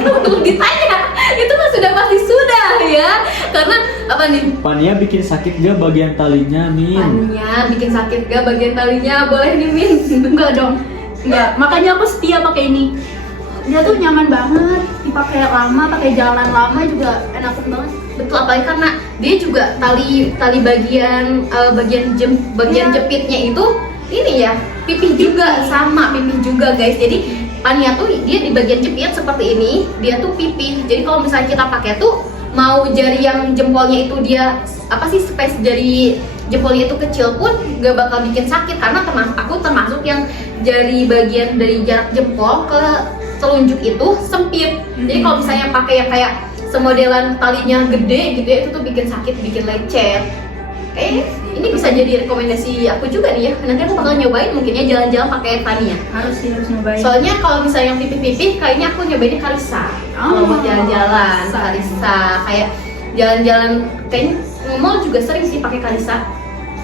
Belum ditanya. Itu kan sudah pasti sudah ya. Karena apa nih? Pania bikin sakit gak bagian talinya, Min? Pania bikin sakit gak bagian talinya? Boleh nih, Min? Enggak dong. Enggak. Makanya aku setia pakai ini. Dia tuh nyaman banget. Dipakai lama, pakai jalan lama juga enak banget. Betul, apalagi karena dia juga tali bagian jepitnya itu ini ya, pipih juga sama pipih juga guys. Jadi Pania tuh dia di bagian jepit seperti ini, dia tuh pipih. Jadi kalau misalnya kita pakai tuh mau jari yang jempolnya itu dia apa sih space jari jempolnya itu kecil pun gak bakal bikin sakit karena aku termasuk yang jari bagian dari jarak jempol ke telunjuk itu sempit. Jadi kalau misalnya pakai yang kayak semodelan talinya gede gitu ya, itu tuh bikin sakit, bikin lecet. Ini bisa jadi rekomendasi aku juga nih ya. Nanti aku bakal nyobain mungkin ya jalan-jalan pakai Pania. Harus nyobain. Soalnya kalau misalnya yang pipih-pipih kayaknya aku nyobainnya Karissa. Kalau buat jalan-jalan Karissa, kayak jalan-jalan kayaknya mall juga sering sih pakai Karissa.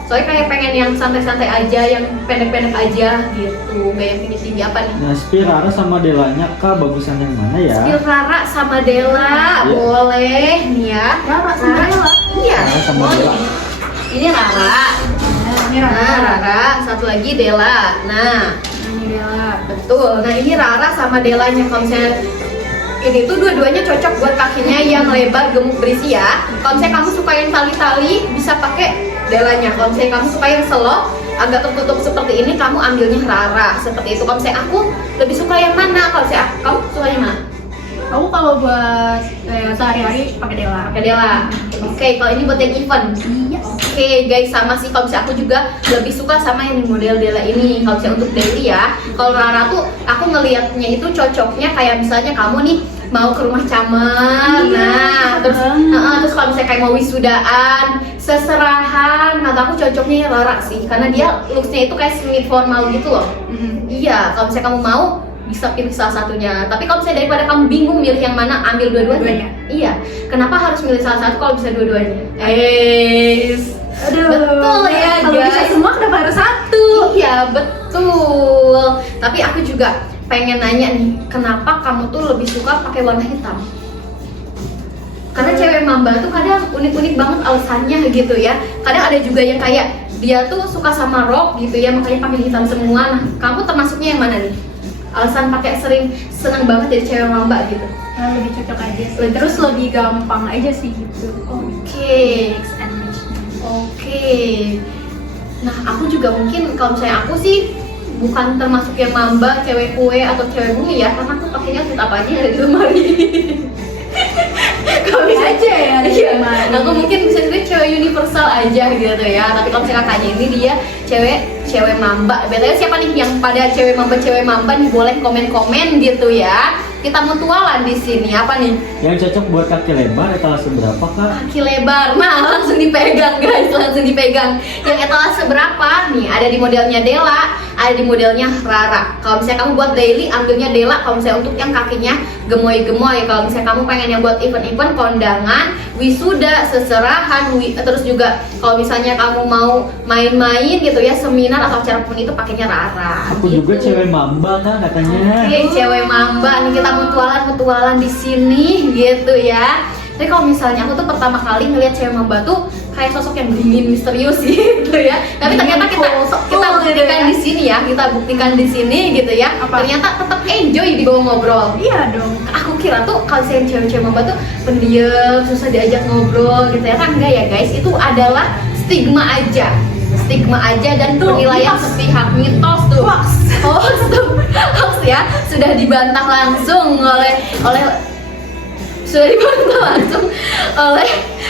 Soalnya kayak pengen yang santai-santai aja, yang pendek-pendek aja gitu, gak yang tinggi-tinggi apa nih? Nah, Spirara sama Delanya kak bagusan yang mana ya? Rara sama Dela, Iya. Boleh nih ya. Rara sama Dela. Iya, Rara sama boleh. Dela. Ini Rara. Nah, ini Nah, Rara. Rara, satu lagi Dela. Nah, Ini Dela. betul. Nah, ini Rara sama Delanya. Kalau misalnya ini tuh dua-duanya cocok buat kakinya yang lebar, gemuk, berisi ya. Kalau misalnya kamu suka yang tali-tali, bisa pakai Delanya. Kalau misalnya kamu suka yang selop, agak tertutup seperti ini, kamu ambilnya Rara. Seperti itu. Kalau misalnya aku lebih suka yang mana? Kalau misalnya kamu suka yang mana? Aku kalau buat sehari-hari pakai Dela. Pakai Dela. Oke, kalau ini buat yang event. Iya. Oke guys, sama sih. Kalau misalnya aku juga lebih suka sama yang model Dela ini. Kalau misalnya untuk daily ya. Kalau Rara tuh aku ngelihatnya itu cocoknya kayak misalnya kamu nih mau ke rumah camar, Iya, terus kalau misalnya kayak mau wisudaan, seserahan, kata aku cocoknya Rara sih, karena dia looksnya itu kayak semi formal gitu loh. Iya, kalau misalnya kamu mau bisa pilih salah satunya. Tapi kalau misalnya daripada kamu bingung milih yang mana, ambil dua-duanya. Iya. Kenapa harus milih salah satu kalau bisa dua-duanya? Aduh. Betul ya Kalau bisa guys. semua kenapa harus satu? Iya betul. Tapi aku juga pengen nanya nih, kenapa kamu tuh lebih suka pakai warna hitam? Karena cewek mamba tuh kadang unik-unik banget alasannya gitu ya. Kadang ada juga yang kayak dia tuh suka sama rok gitu ya, makanya pakai hitam semua. Nah, kamu termasuknya yang mana nih? Alasan pakai sering seneng banget jadi cewek mamba gitu. Nah, lebih cocok aja sih. Terus lebih gampang aja sih gitu. Oke. Mix and match-nya. Oke. Nah, aku juga mungkin kalau misalnya aku sih bukan termasuk yang mamba, cewek kue atau cewek bunyi ya, karena aku pakainya outfit apa aja yang ada di lemari. Kali aja ya. Iya, aku mungkin bisa disebut cewek universal aja gitu ya. Tapi kalau misalnya kakaknya ini dia cewek mamba. Betulnya siapa nih yang pada cewek mamba nih, boleh komen-komen gitu ya. Kita mutualan di sini apa nih? Yang cocok buat kaki lebar etalase berapa kak? Kaki lebar. Nah, langsung dipegang guys, langsung dipegang. Yang etalase berapa? Nih, ada di modelnya Della, ada di modelnya Rara. Kalau misalnya kamu buat daily, ambilnya Della. Kalau misalnya untuk yang kakinya gemoy-gemoy, kalau misalnya kamu pengen yang buat event-event, kondangan, wisuda, seserahan, terus juga kalau misalnya kamu mau main-main gitu ya, seminar atau acara pun itu pakainya Rara. Aku gitu. juga cewek mamba kak katanya. Oke, cewek mamba nih, kita mutualan di sini gitu ya. Tapi kalau misalnya aku tuh pertama kali ngeliat cewek mamba tuh kayak sosok yang dingin misterius gitu ya. Tapi ternyata kita buktikan di sini ya, kita buktikan di sini gitu ya. Apa? Ternyata tetap enjoy dibawa ngobrol. Iya dong. Aku kira tuh kalau saya cewek-cewek mamba tuh pendiam, susah diajak ngobrol gitu ya. Kan enggak ya guys, itu adalah stigma aja dan penilaian sepihak, mitos tuh. Hoax ya, sudah dibantah langsung oleh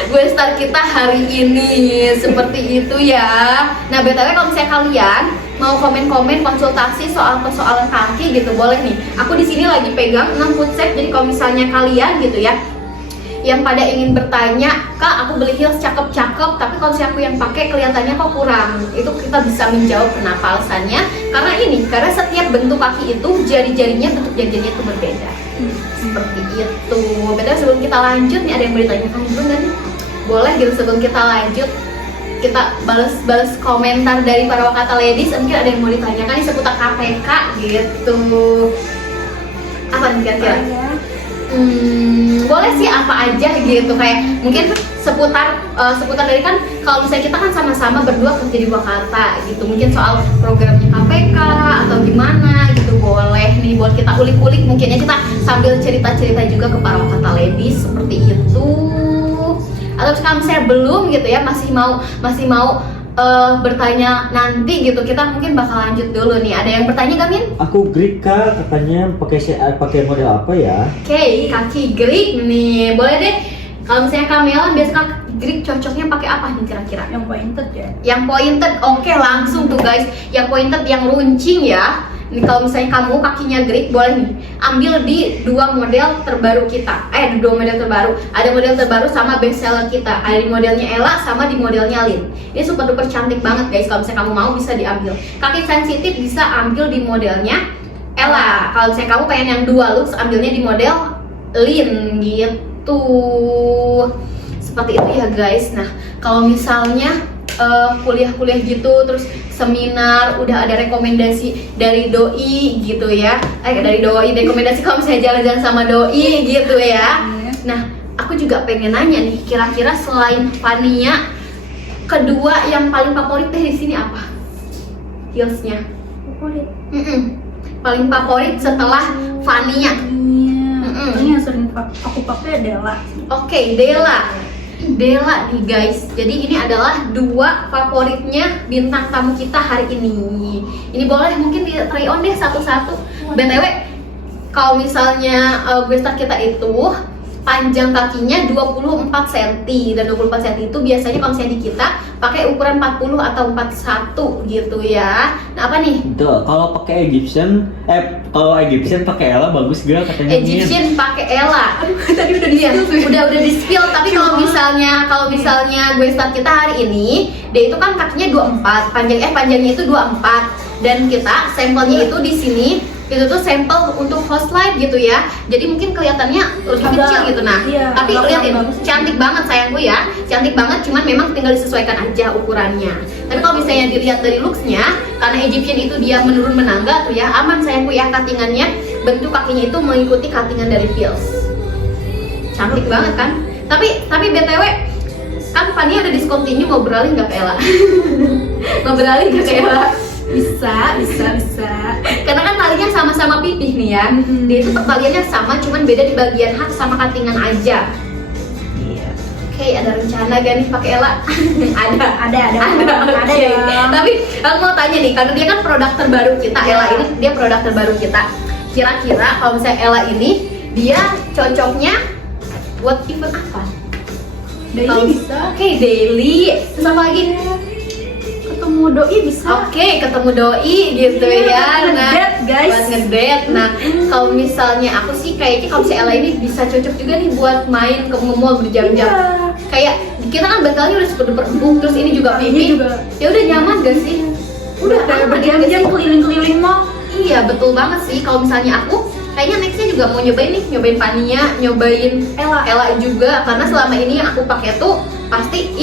gue star kita hari ini, seperti itu ya. Nah, BTW kalau misalnya kalian mau komen-komen konsultasi soal persoalan kaki gitu, boleh nih. Aku di sini lagi pegang 6 foot set, jadi kalau misalnya kalian gitu ya yang pada ingin bertanya, Kak aku beli heels cakep-cakep tapi kalau aku yang pakai kelihatannya kok kurang, itu kita bisa menjawab kenapa alasannya. Karena setiap bentuk kaki itu bentuk jari-jarinya itu berbeda. Seperti itu. Betul. Sebelum kita lanjut nih, ada yang mau ditanyakan dulu nggak nih? Boleh gitu, sebelum kita lanjut kita balas komentar dari para Wakata Ladies. Mungkin ada yang mau ditanyakan nih seputar KPK gitu. Apa nih kira-kira? Boleh sih apa aja gitu, kayak mungkin seputar dari, kan kalau misalnya kita kan sama-sama berdua kerja di Wakata gitu, mungkin soal programnya KPK atau gimana gitu, boleh nih buat kita ulik-ulik, mungkinnya kita sambil cerita-cerita juga ke para Wakata Ladies seperti itu. Atau kalau misalnya belum gitu ya, masih mau bertanya nanti gitu, kita mungkin bakal lanjut dulu nih. Ada yang bertanya gak, Min? Aku Greek kak, katanya pakai model apa ya? Oke, kaki Greek nih, boleh deh. Kalau misalnya Kamela biasa kaki Greek cocoknya pakai apa nih kira-kira? Yang pointed ya. Yang pointed, oke langsung tuh guys. Yang pointed yang runcing ya. Nih kalau misalnya kamu kakinya Greek, boleh nih ambil di dua model terbaru kita. Dua model terbaru. Ada model terbaru sama best seller kita. Ada di modelnya Ella sama di modelnya Lin. Ini super duper cantik banget guys. Kalau misalnya kamu mau bisa diambil. Kaki sensitif bisa ambil di modelnya Ella. Kalau misalnya kamu pengen yang dua looks, ambilnya di model Lin gitu. Seperti itu ya guys. Nah, kalau misalnya kuliah-kuliah gitu, terus seminar, udah ada rekomendasi dari doi gitu ya. Dari doi, rekomendasi kalau misalnya jalan-jalan sama doi gitu ya. Nah, aku juga pengen nanya nih, kira-kira selain Fania, kedua yang paling favorit di sini apa? Heelsnya? Favorit. Paling favorit setelah Fania. Ini yang sering aku pakai Della. Oke, Della nih guys. Jadi ini adalah dua favoritnya bintang tamu kita hari ini. Ini boleh mungkin di try on deh satu-satu. BTW kalau misalnya guest kita itu panjang kakinya 24 cm, dan 24 cm itu biasanya kalau misalnya di kita pakai ukuran 40 atau 41 gitu ya. Nah, apa nih? Tuh, kalau pakai Egyptian pakai Ella bagus gak katanya? Egyptian pakai Ella. Tadi udah udah di spill, tapi kalau misalnya gue start kita hari ini, dia itu kan kakinya 24, panjangnya itu 24, dan kita sampelnya itu di sini itu tuh sampel untuk host light gitu ya, jadi mungkin kelihatannya lebih kecil gitu. Nah, iya, tapi lihatin, cantik banget sayangku ya, cantik banget, cuman memang tinggal disesuaikan aja ukurannya. Tapi kalau misalnya dilihat dari looksnya, karena Egyptian itu dia menurun menangga tuh ya, aman sayangku ya, cuttingannya, bentuk kakinya itu mengikuti cuttingan dari heels. Cantik banget kan? Tapi BTW kan Fania ada discontinue, mau beralih nggak ke Ella? Mau beralih nggak ke Ella? Bisa. Karena kan talinya sama-sama pipih nih ya. Dia itu taliannya sama, cuman beda di bagian hat sama cuttingan aja. Iya. Oke, ada rencana gak nih pakai Ella? ada. Okay. Tapi aku mau tanya nih, karena dia kan produk terbaru kita, Ella ini dia produk terbaru kita. Kira-kira kalau misalnya Ella ini dia cocoknya buat event apa? Daily bisa. Oke, daily. Terus apa lagi? Ketemu doi bisa. Oke, ketemu doi gitu Iya, ya. buat ngedate, guys. Buat ngedate. Nah, kalau misalnya aku sih kayaknya kalau misalnya Ella ini bisa cocok juga nih buat main ke mall berjam-jam. Iya. Kayak kita kan bantalnya udah super duper empuk, terus ini juga Ini pipi. juga. Ya udah nyaman gak sih? Udah kayak aman berjam-jam gitu sih. keliling-keliling mall. Iya, betul banget sih. Kalau misalnya aku kayaknya nextnya juga mau nyobain nih, nyobain Pania, nyobain Ella juga, karena selama ini yang aku pakai tuh pasti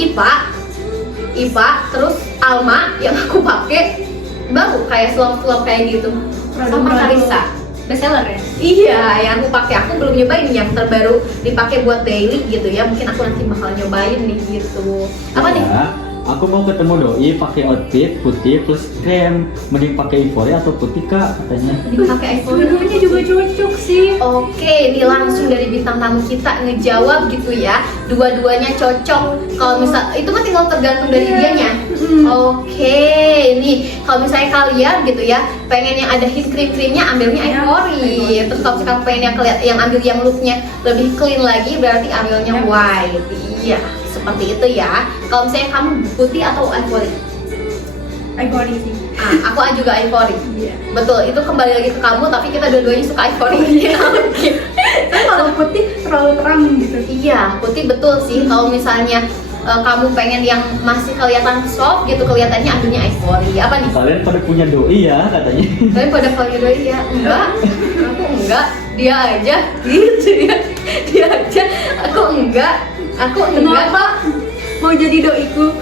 IPA, terus Alma yang aku pakai baru kayak slop kayak gitu, sama Karisa. Bestseller ya? Iya, yang aku pakai, aku belum nyobain yang terbaru dipakai buat daily gitu ya. Mungkin aku nanti bakal nyobain nih gitu. Apa nih? Ya, aku mau ketemu doi pakai outfit putih plus krem. Mending pakai Euphoria atau putih kak katanya. Pakai iPhone. Dua-duanya juga cocok sih. Oke, ini langsung dari bintang tamu kita ngejawab gitu ya. Dua-duanya cocok. Kalau misal itu kan tinggal tergantung dari Iya. dianya. Oke, ini kalau misalnya kalian gitu ya, pengen yang ada hint krim-krimnya ambilnya Iya, Ivory. Terus kalau misalkan pengen yang ambil yang looknya lebih clean lagi berarti ambilnya Iya. white. Iya, seperti itu ya. Kalau misalnya kamu putih atau Ivory? Ivory sih. Aku juga Ivory. Iya. Betul, itu kembali lagi ke kamu, tapi kita dua-duanya suka Ivory. Oke. Kan kalau putih terlalu terang gitu. Iya, putih betul sih. Kalau misalnya kamu pengen yang masih kelihatan soft gitu, kelihatannya ambilnya Ivory. Apa nih? Kalian pada punya doi ya katanya. Kalian pada punya doi ya? Enggak, aku enggak. Dia aja, gitu ya. Dia aja, aku enggak. Aku enggak. Kenapa mau jadi doiku?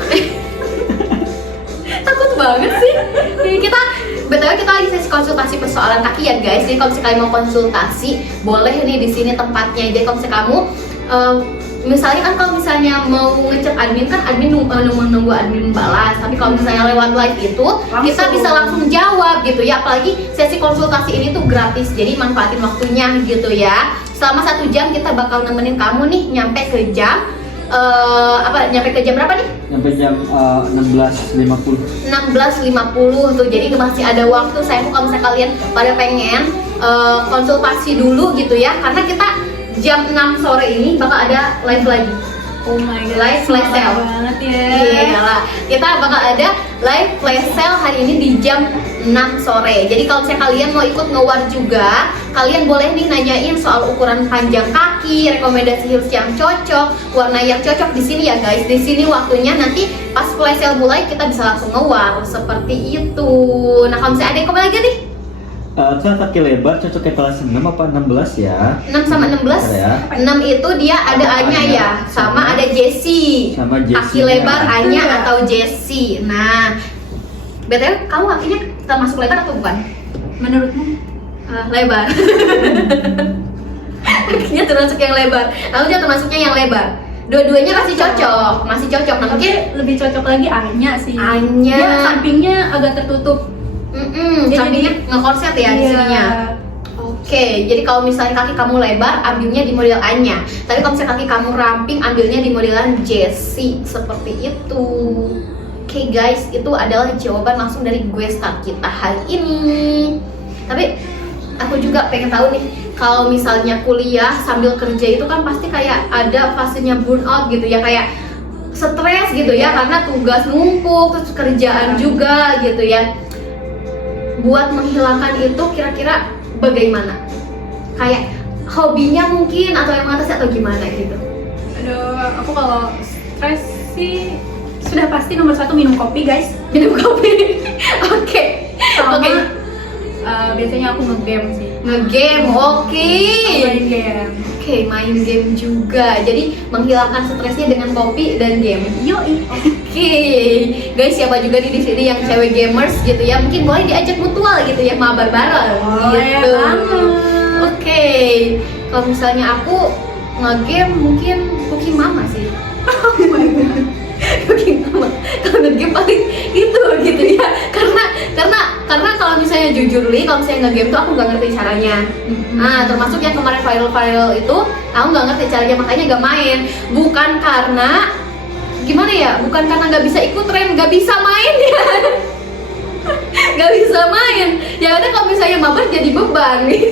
Takut banget sih. Jadi kita lagi sesi konsultasi persoalan kaki ya guys. Jadi kalau misalnya kalian mau konsultasi, boleh nih di sini tempatnya. Jadi kalau misalnya kamu misalnya kan kalau misalnya mau ngecek admin kan admin nunggu admin balas. Tapi kalau misalnya lewat live itu kita bisa langsung jawab gitu ya. Apalagi sesi konsultasi ini tuh gratis. Jadi manfaatin waktunya gitu ya. Selama 1 jam kita bakal nemenin kamu nih nyampe ke jam nyampe ke jam berapa nih? Sampai jam 16.50. 16.50 tuh, jadi masih ada waktu. Saya mau kalau misalnya kalian pada pengen konsultasi dulu gitu ya, karena kita jam 6 sore ini bakal ada live lagi. Oh my god, Live flash semangat sale. banget ya. Iya lah, kita bakal ada live flash sale hari ini di jam 6 sore. Jadi kalau misalnya kalian mau ikut nge-war juga, kalian boleh nih nanyain soal ukuran panjang kaki, rekomendasi heels yang cocok, warna yang cocok di sini ya guys. Di sini waktunya nanti pas flash sale mulai kita bisa langsung nge-war seperti itu. Nah kalau misalnya ada yang komen lagi nih, Kak kaki lebar cocoknya kelas 6 apa 16 ya? 6 sama 16. Ya. 6 itu dia ada A-nya ya, sama ada Jessie. Sama Kaki Jessie-nya. lebar A-nya Iya. atau Jessie. Nah, BTW kamu kakinya termasuk lebar atau bukan? Menurutmu? Lebar. Kakinya termasuk yang lebar. Aku juga termasuknya yang lebar. Dua-duanya masih cocok, masih cocok. Nah, mungkin Mungkin lebih cocok lagi A-nya sih. A-nya. Dia sampingnya agak tertutup. Dia sampingnya jadi- ngekorset ya di Iya. sininya. Oke, jadi kalau misalnya kaki kamu lebar, ambilnya di model A-nya. Tapi kalau misalnya kaki kamu ramping, ambilnya di modelan Jessie. Seperti itu. Oke guys, itu adalah jawaban langsung dari gue start kita hari ini. Tapi aku juga pengen tahu nih, kalau misalnya kuliah sambil kerja itu kan pasti kayak ada fasenya burnout gitu ya, kayak stres gitu ya, karena tugas numpuk, terus kerjaan juga gitu ya. Buat menghilangkan itu kira-kira bagaimana? Kayak hobinya mungkin atau yang atas atau gimana gitu? Aduh, aku kalau stres sih sudah pasti nomor 1 minum kopi guys. Minum kopi. Oke. Sama Oke. biasanya aku nge-game sih. Nge-game, oke. Main game. Oke, main game juga. Jadi menghilangkan stresnya dengan kopi dan game. Yoi. Oke, guys, siapa juga nih di sini yang cewek gamers gitu ya? Mungkin boleh diajak mutual gitu ya, mabar bareng Boleh gitu. banget. Oke, kalau misalnya aku nge-game mungkin Cooking Mama sih. Oh my god. Cooking Mama. Kalau nge-game paling itu gitu ya. Karena kalau misalnya jujur li, kalau misalnya nge-game tuh aku nggak ngerti caranya. Nah, termasuk yang kemarin viral itu, aku nggak ngerti caranya, makanya nggak main. Bukan karena gimana ya, bukan karena nggak bisa ikut tren, nggak bisa main ya. Nggak bisa main. Ya udah, kalau misalnya mabar jadi beban nih.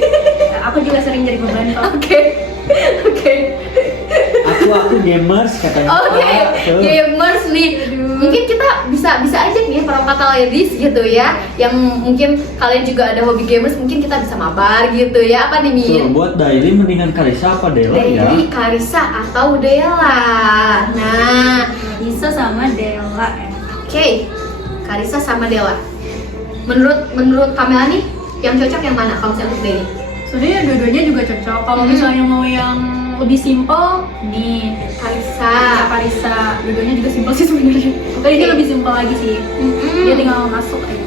Aku juga sering jadi beban kok. Oke. tuh gamers katanya. Oke, Tuh. gamers nih. Mungkin kita bisa aja nih para kata ladies gitu ya, yang mungkin kalian juga ada hobi gamers, mungkin kita bisa mabar gitu ya. Apa nih Tuh, Min? buat Daily mendingan Karissa apa Dela ya? Dari Karissa atau Dela. Nah, Bisa sama Dela ya. oke, Karissa sama Dela. Menurut Kamela nih, yang cocok yang mana kalau misalnya untuk Daily? Sebenarnya dua-duanya juga cocok. Kalau misalnya mau yang lebih simple, nih Karissa. Karissa. Dua-duanya juga simple sih sebenarnya. Tapi ini lebih simple lagi sih. Dia tinggal masuk aja.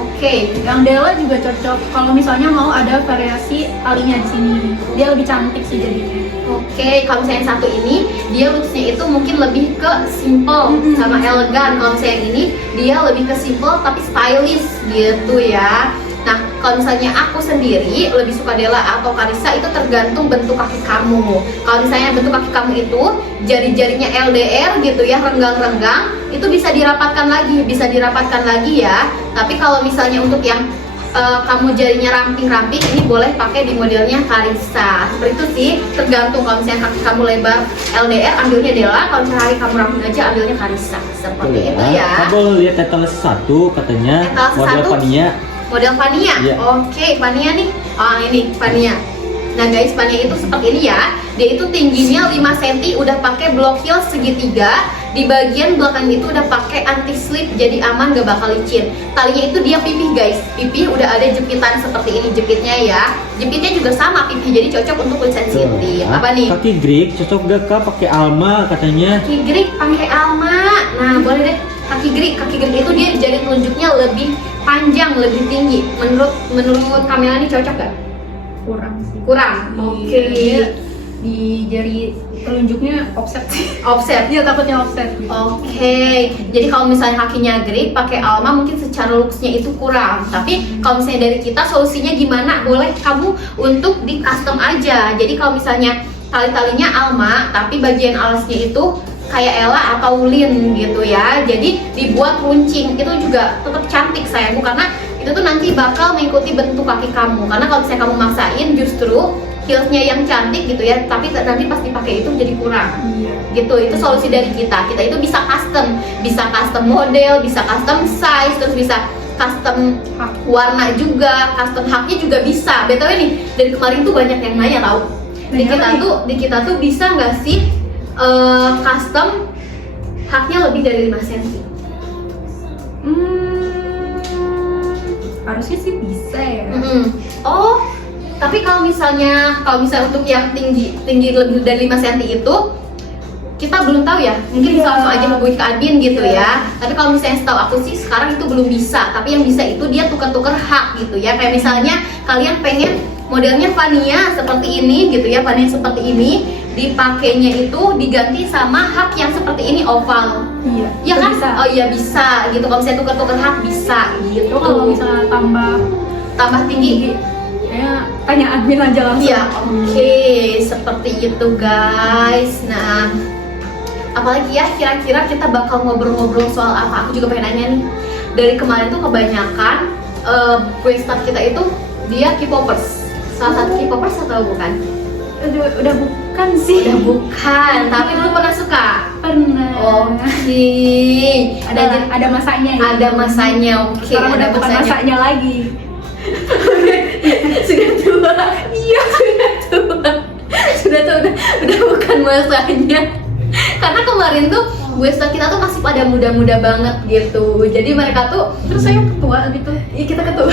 Oke. Yang Dela juga cocok kalau misalnya mau ada variasi talinya di sini. Dia lebih cantik sih jadinya. Oke, kalau misalnya yang satu ini dia looksnya itu mungkin lebih ke simple sama elegan. Kalau misalnya yang ini dia lebih ke simple tapi stylish gitu ya. Nah, kalau misalnya aku sendiri lebih suka Dela atau Karissa itu tergantung bentuk kaki kamu. Kalau misalnya bentuk kaki kamu itu jari-jarinya LDR gitu ya, renggang-renggang, itu bisa dirapatkan lagi ya. Tapi kalau misalnya untuk yang kamu jarinya ramping-ramping, ini boleh pakai di modelnya Karissa. Seperti itu sih, tergantung. Kalau misalnya kaki kamu lebar LDR, ambilnya Dela. Kalau misalnya kamu ramping aja, ambilnya Karissa. Seperti itu ya. Kamu lihat etalase 1 katanya Etalase model 1. Vania. Model Vania. Iya. Oke, Vania nih. Oh, ini Vania. Nah guys, Vania itu seperti ini ya. Dia itu tingginya 5 cm, udah pakai block heel segitiga. Di bagian belakang itu udah pakai anti slip, jadi aman, gak bakal licin. Talinya itu dia pipih guys. Pipih udah ada jepitan seperti ini jepitnya ya. Jepitnya juga sama pipih, jadi cocok untuk kulit sensitif. Apa nih? Kaki Greek cocok gak kak pakai Alma katanya? Kaki Greek pakai Alma. Nah, boleh deh. Kaki Greek itu dia jari telunjuknya lebih panjang, lebih tinggi. Menurut Kamela ini cocok gak? Kurang sih. Kurang. Oke. Di jari telunjuknya offset sih. Offset. Dia takutnya offset gitu. Oke. Jadi kalau misalnya kakinya Greek pakai Alma mungkin secara looksnya itu kurang. Tapi kalau misalnya dari kita solusinya gimana? Boleh kamu untuk di custom aja. Jadi kalau misalnya tali-talinya Alma, tapi bagian alasnya itu kayak Ella atau Lin gitu ya. Jadi dibuat runcing, itu juga tetap cantik sayangku, karena itu tuh nanti bakal mengikuti bentuk kaki kamu. Karena kalau misalnya kamu maksain justru heelsnya yang cantik gitu ya, tapi nanti pas dipakai itu jadi kurang. Iya. Gitu, itu solusi dari kita. Kita itu bisa custom model, bisa custom size, terus bisa custom warna juga, custom haknya juga bisa. BTW nih, dari kemarin tuh banyak yang nanya tahu. Di kita tuh bisa nggak sih custom haknya lebih dari 5 cm? Harusnya sih bisa ya. Oh, tapi kalau misalnya untuk yang tinggi lebih dari 5 cm itu kita belum tahu ya. Mungkin bisa langsung aja hubungi ke admin gitu ya. Tapi kalau misalnya setahu aku sih sekarang itu belum bisa. Tapi yang bisa itu dia tukar-tukar hak gitu ya. Kayak misalnya kalian pengen modelnya Vania seperti ini gitu ya, Vania seperti ini, dipakainya itu diganti sama hak yang seperti ini oval. Iya. Ya kan? Bisa. Oh iya bisa gitu. Kalau misalnya tukar-tukar hak bisa gitu. Itu kalau misalnya tambah tinggi. kayak tanya admin aja langsung. Iya, oke, seperti itu guys. Nah, apalagi ya kira-kira kita bakal ngobrol-ngobrol soal apa? Aku juga pengen nanya nih. Dari kemarin tuh kebanyakan staff kita itu dia K-popers. Salah satu K-popers atau bukan? Udah bukan sih. Udah bukan, tapi dulu pernah suka. Pernah. Oke. Ada masanya. Ya? Ada masanya, oke. Sekarang Ada udah bukan masanya lagi. Sudah tua. Iya, sudah tua, udah bukan masanya. Karena kemarin tuh staff kita tuh masih pada muda-muda banget gitu. Jadi mereka tuh, Terus saya ketua gitu. iya kita ketua.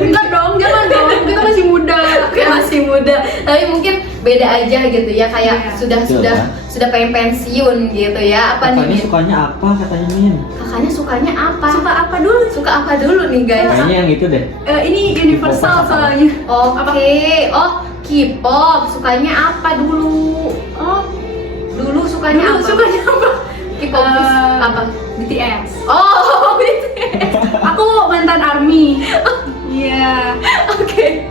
Enggak dong, jangan dong. Kita masih muda. Kayak masih muda, tapi mungkin beda aja gitu ya, kayak Iya. sudah pengen pensiun gitu ya. Apa Kakaknya nih? sukanya apa katanya Min? Kakaknya sukanya apa? Suka apa dulu? Suka apa dulu nih guys? Kayaknya yang itu deh. Ini universal K-pop apa? soalnya. Oke, oh K-pop, sukanya apa dulu? Oh, Dulu sukanya apa? sukanya apa? K-pop apa? BTS. Oh, BTS. Aku mantan ARMY. Iya. Oke,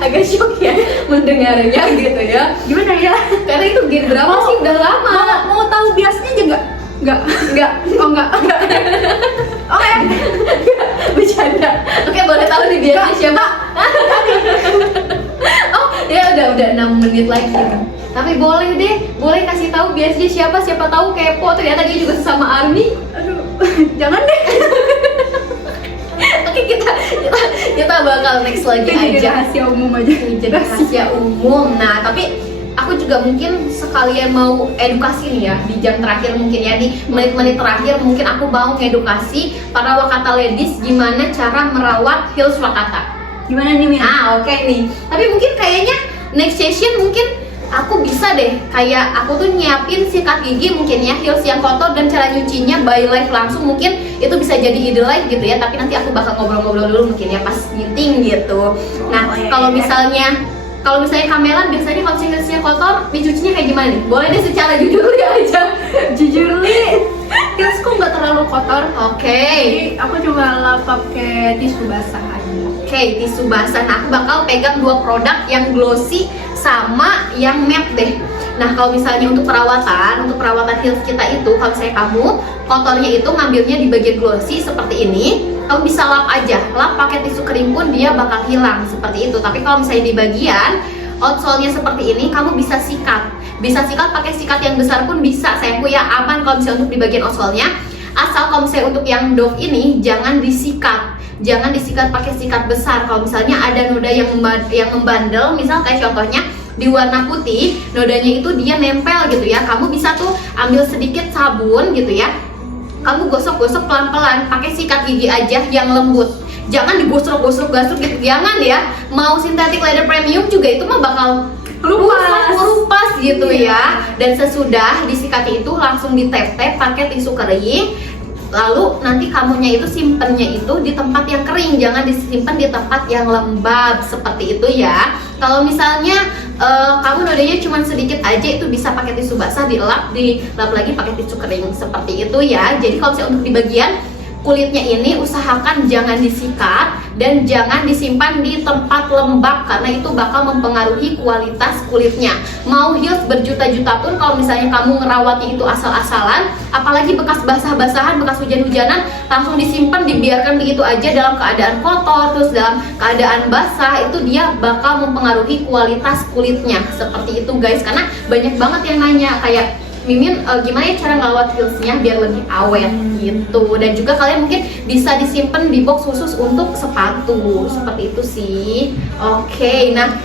agak shock ya mendengarnya gitu ya. Gimana ya? Karena itu gen berapa sih? Udah lama. Mau tahu biasanya aja nggak? Nggak. Oh nggak. Oke. Bercanda. Oke, boleh tahu nih dia siapa? Oh, Ya udah 6 menit lagi. Tapi boleh deh, boleh kasih tahu biasanya siapa tahu kepo ternyata dia juga sesama ARMY. Aduh, jangan deh. Oke, kita bakal next lagi Jadi aja. rahasia umum aja. Jadi rahasia umum. Nah, tapi aku juga mungkin sekalian mau edukasi nih ya di jam terakhir, mungkin ya di menit-menit terakhir mungkin aku mau ngedukasi para Wakata ladies gimana cara merawat heels Wakata. Gimana nih, Mia? Oke nih. Tapi mungkin kayaknya next session mungkin aku bisa deh kayak aku tuh nyiapin sikat gigi mungkin ya, heels yang kotor dan cara nyucinya by live langsung, mungkin itu bisa jadi ide live gitu ya. Tapi nanti aku bakal ngobrol-ngobrol dulu mungkin ya pas meeting gitu. Nah, kalau misalnya Kamelan biasanya kalau heelsnya kotor, dicucinya kayak gimana nih? Boleh deh secara jujur aja. Jujur nih, heelsku nggak terlalu kotor. Oke. Jadi aku cuma lap pakai tisu basah aja. Oke, tisu basah. Nah, aku bakal pegang 2 produk yang glossy sama yang matte deh. Nah, kalau misalnya untuk perawatan heels kita itu, kalau misalnya kamu kotornya itu ngambilnya di bagian glossy seperti ini, kamu bisa lap aja, lap pakai tisu kering pun dia bakal hilang seperti itu. Tapi kalau misalnya di bagian outsole-nya seperti ini, kamu bisa sikat pakai sikat yang besar pun bisa, sayangku ya, aman kalau misalnya untuk di bagian outsole-nya. Asal kalau misalnya untuk yang Dove ini jangan disikat pakai sikat besar. Kalau misalnya ada noda yang membandel, misal kayak contohnya di warna putih, nodanya itu dia nempel gitu ya, kamu bisa tuh ambil sedikit sabun gitu ya, kamu gosok-gosok pelan-pelan pakai sikat gigi aja yang lembut. Jangan digosok-gosok gitu, jangan ya. Mau synthetic leather premium juga itu mah bakal lupas gitu ya. Dan sesudah disikati itu langsung ditep-tep pakai tisu kering. Lalu nanti kamunya itu simpennya itu di tempat yang kering, jangan disimpan di tempat yang lembab seperti itu ya. Kalau misalnya kamu nodanya cuma sedikit aja, itu bisa pakai tisu basah dilap lagi pakai tisu kering seperti itu ya. Jadi kalau misalnya untuk di bagian kulitnya ini usahakan jangan disikat dan jangan disimpan di tempat lembab karena itu bakal mempengaruhi kualitas kulitnya. Mau heels berjuta-juta pun kalau misalnya kamu ngerawatnya itu asal-asalan, apalagi bekas basah-basahan, bekas hujan-hujanan, langsung disimpan dibiarkan begitu aja dalam keadaan kotor terus dalam keadaan basah, itu dia bakal mempengaruhi kualitas kulitnya seperti itu guys. Karena banyak banget yang nanya kayak, Mimin gimana ya cara ngelawat heelsnya biar lebih awet gitu. Dan juga kalian mungkin bisa disimpan di box khusus untuk sepatu seperti itu sih. Oke, nah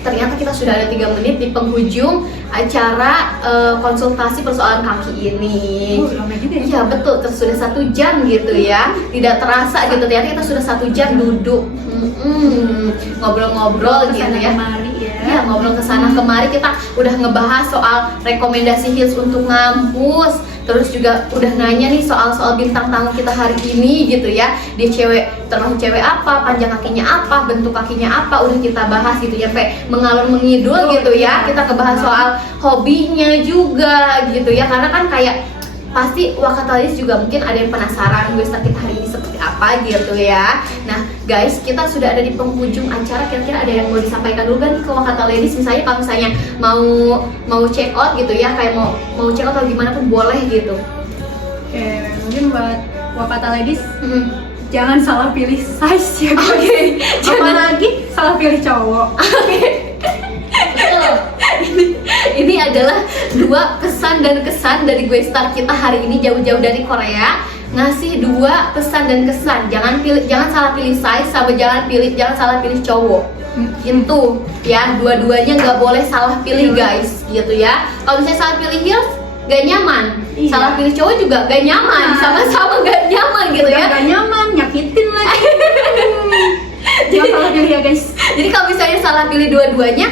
ternyata kita sudah ada 3 menit di penghujung acara konsultasi persoalan kaki ini. Lama juga ya? Iya betul, sudah 1 jam gitu ya. Tidak terasa gitu, ternyata kita sudah 1 jam duduk ngobrol-ngobrol gitu ya. Ya, ngobrol kesana kemari, kita udah ngebahas soal rekomendasi heels untuk ngampus, terus juga udah nanya nih soal bintang tamu kita hari ini gitu ya. Dia termasuk cewek apa, panjang kakinya apa, bentuk kakinya apa, udah kita bahas gitu ya, sampai mengalur mengidul gitu ya. Kita ngebahas soal hobinya juga gitu ya, karena kan kayak pasti Wakatalis juga mungkin ada yang penasaran gue kita hari ini seperti apa gitu ya. Nah guys, kita sudah ada di penghujung acara. Kira-kira ada yang mau disampaikan dulu kan ke Wakata Ladies, misalnya kalau misalnya mau check out gitu ya, kayak mau check out atau gimana pun boleh gitu. Oke, mungkin buat Wakata Ladies, jangan salah pilih size ya guys. Oke, Apalagi salah pilih cowok. Betul. Ini adalah 2 pesan dan kesan dari Gue Star kita hari ini, jauh-jauh dari Korea, ngasih 2 pesan dan kesan. Jangan salah pilih size, sama jangan salah pilih cowok. Itu ya, dua-duanya nggak boleh salah pilih guys gitu ya. Kalau misalnya salah pilih heels gak nyaman, salah pilih cowok juga gak nyaman, sama-sama gak nyaman gitu ya. Gak nyaman, nyakitin lagi. Jangan salah pilih ya guys. Jadi kalau misalnya salah pilih dua-duanya,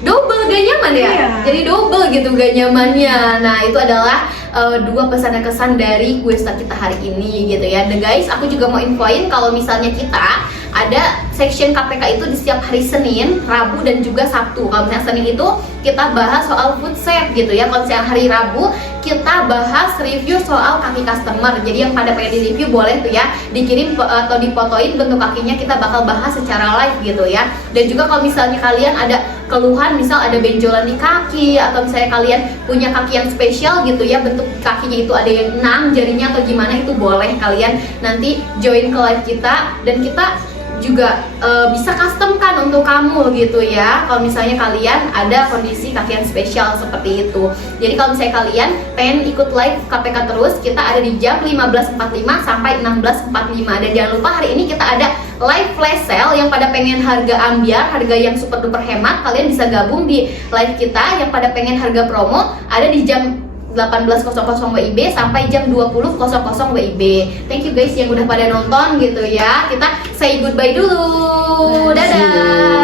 double gak nyaman ya. Iya. Jadi double gitu gak nyamannya. Nah itu adalah 2 pesan dan kesan dari Gue Star kita hari ini gitu ya. Dan guys, aku juga mau infoin kalau misalnya kita ada section KPK itu di setiap hari Senin, Rabu dan juga Sabtu. Kalau misalnya Senin itu kita bahas soal food set gitu ya. Kalau misalnya hari Rabu kita bahas review soal kaki customer. Jadi yang pada pengen di review boleh tuh ya dikirim atau difotoin bentuk kakinya, kita bakal bahas secara live gitu ya. Dan juga kalau misalnya kalian ada keluhan, misal ada benjolan di kaki, atau misalnya kalian punya kaki yang spesial gitu ya, bentuk kakinya itu ada yang 6 jarinya atau gimana, itu boleh kalian nanti join ke live kita dan kita juga bisa custom kan untuk kamu gitu ya. Kalau misalnya kalian ada kondisi kaki yang spesial seperti itu. Jadi kalau misalnya kalian pengen ikut live KPK terus, kita ada di jam 15.45 sampai 16.45. Dan jangan lupa hari ini kita ada live flash sale yang pada pengen harga ambiar, harga yang super duper hemat, kalian bisa gabung di live kita. Yang pada pengen harga promo ada di jam 18.00 WIB sampai jam 20.00 WIB. Thank you guys yang udah pada nonton gitu ya. Kita say goodbye dulu. Dadah.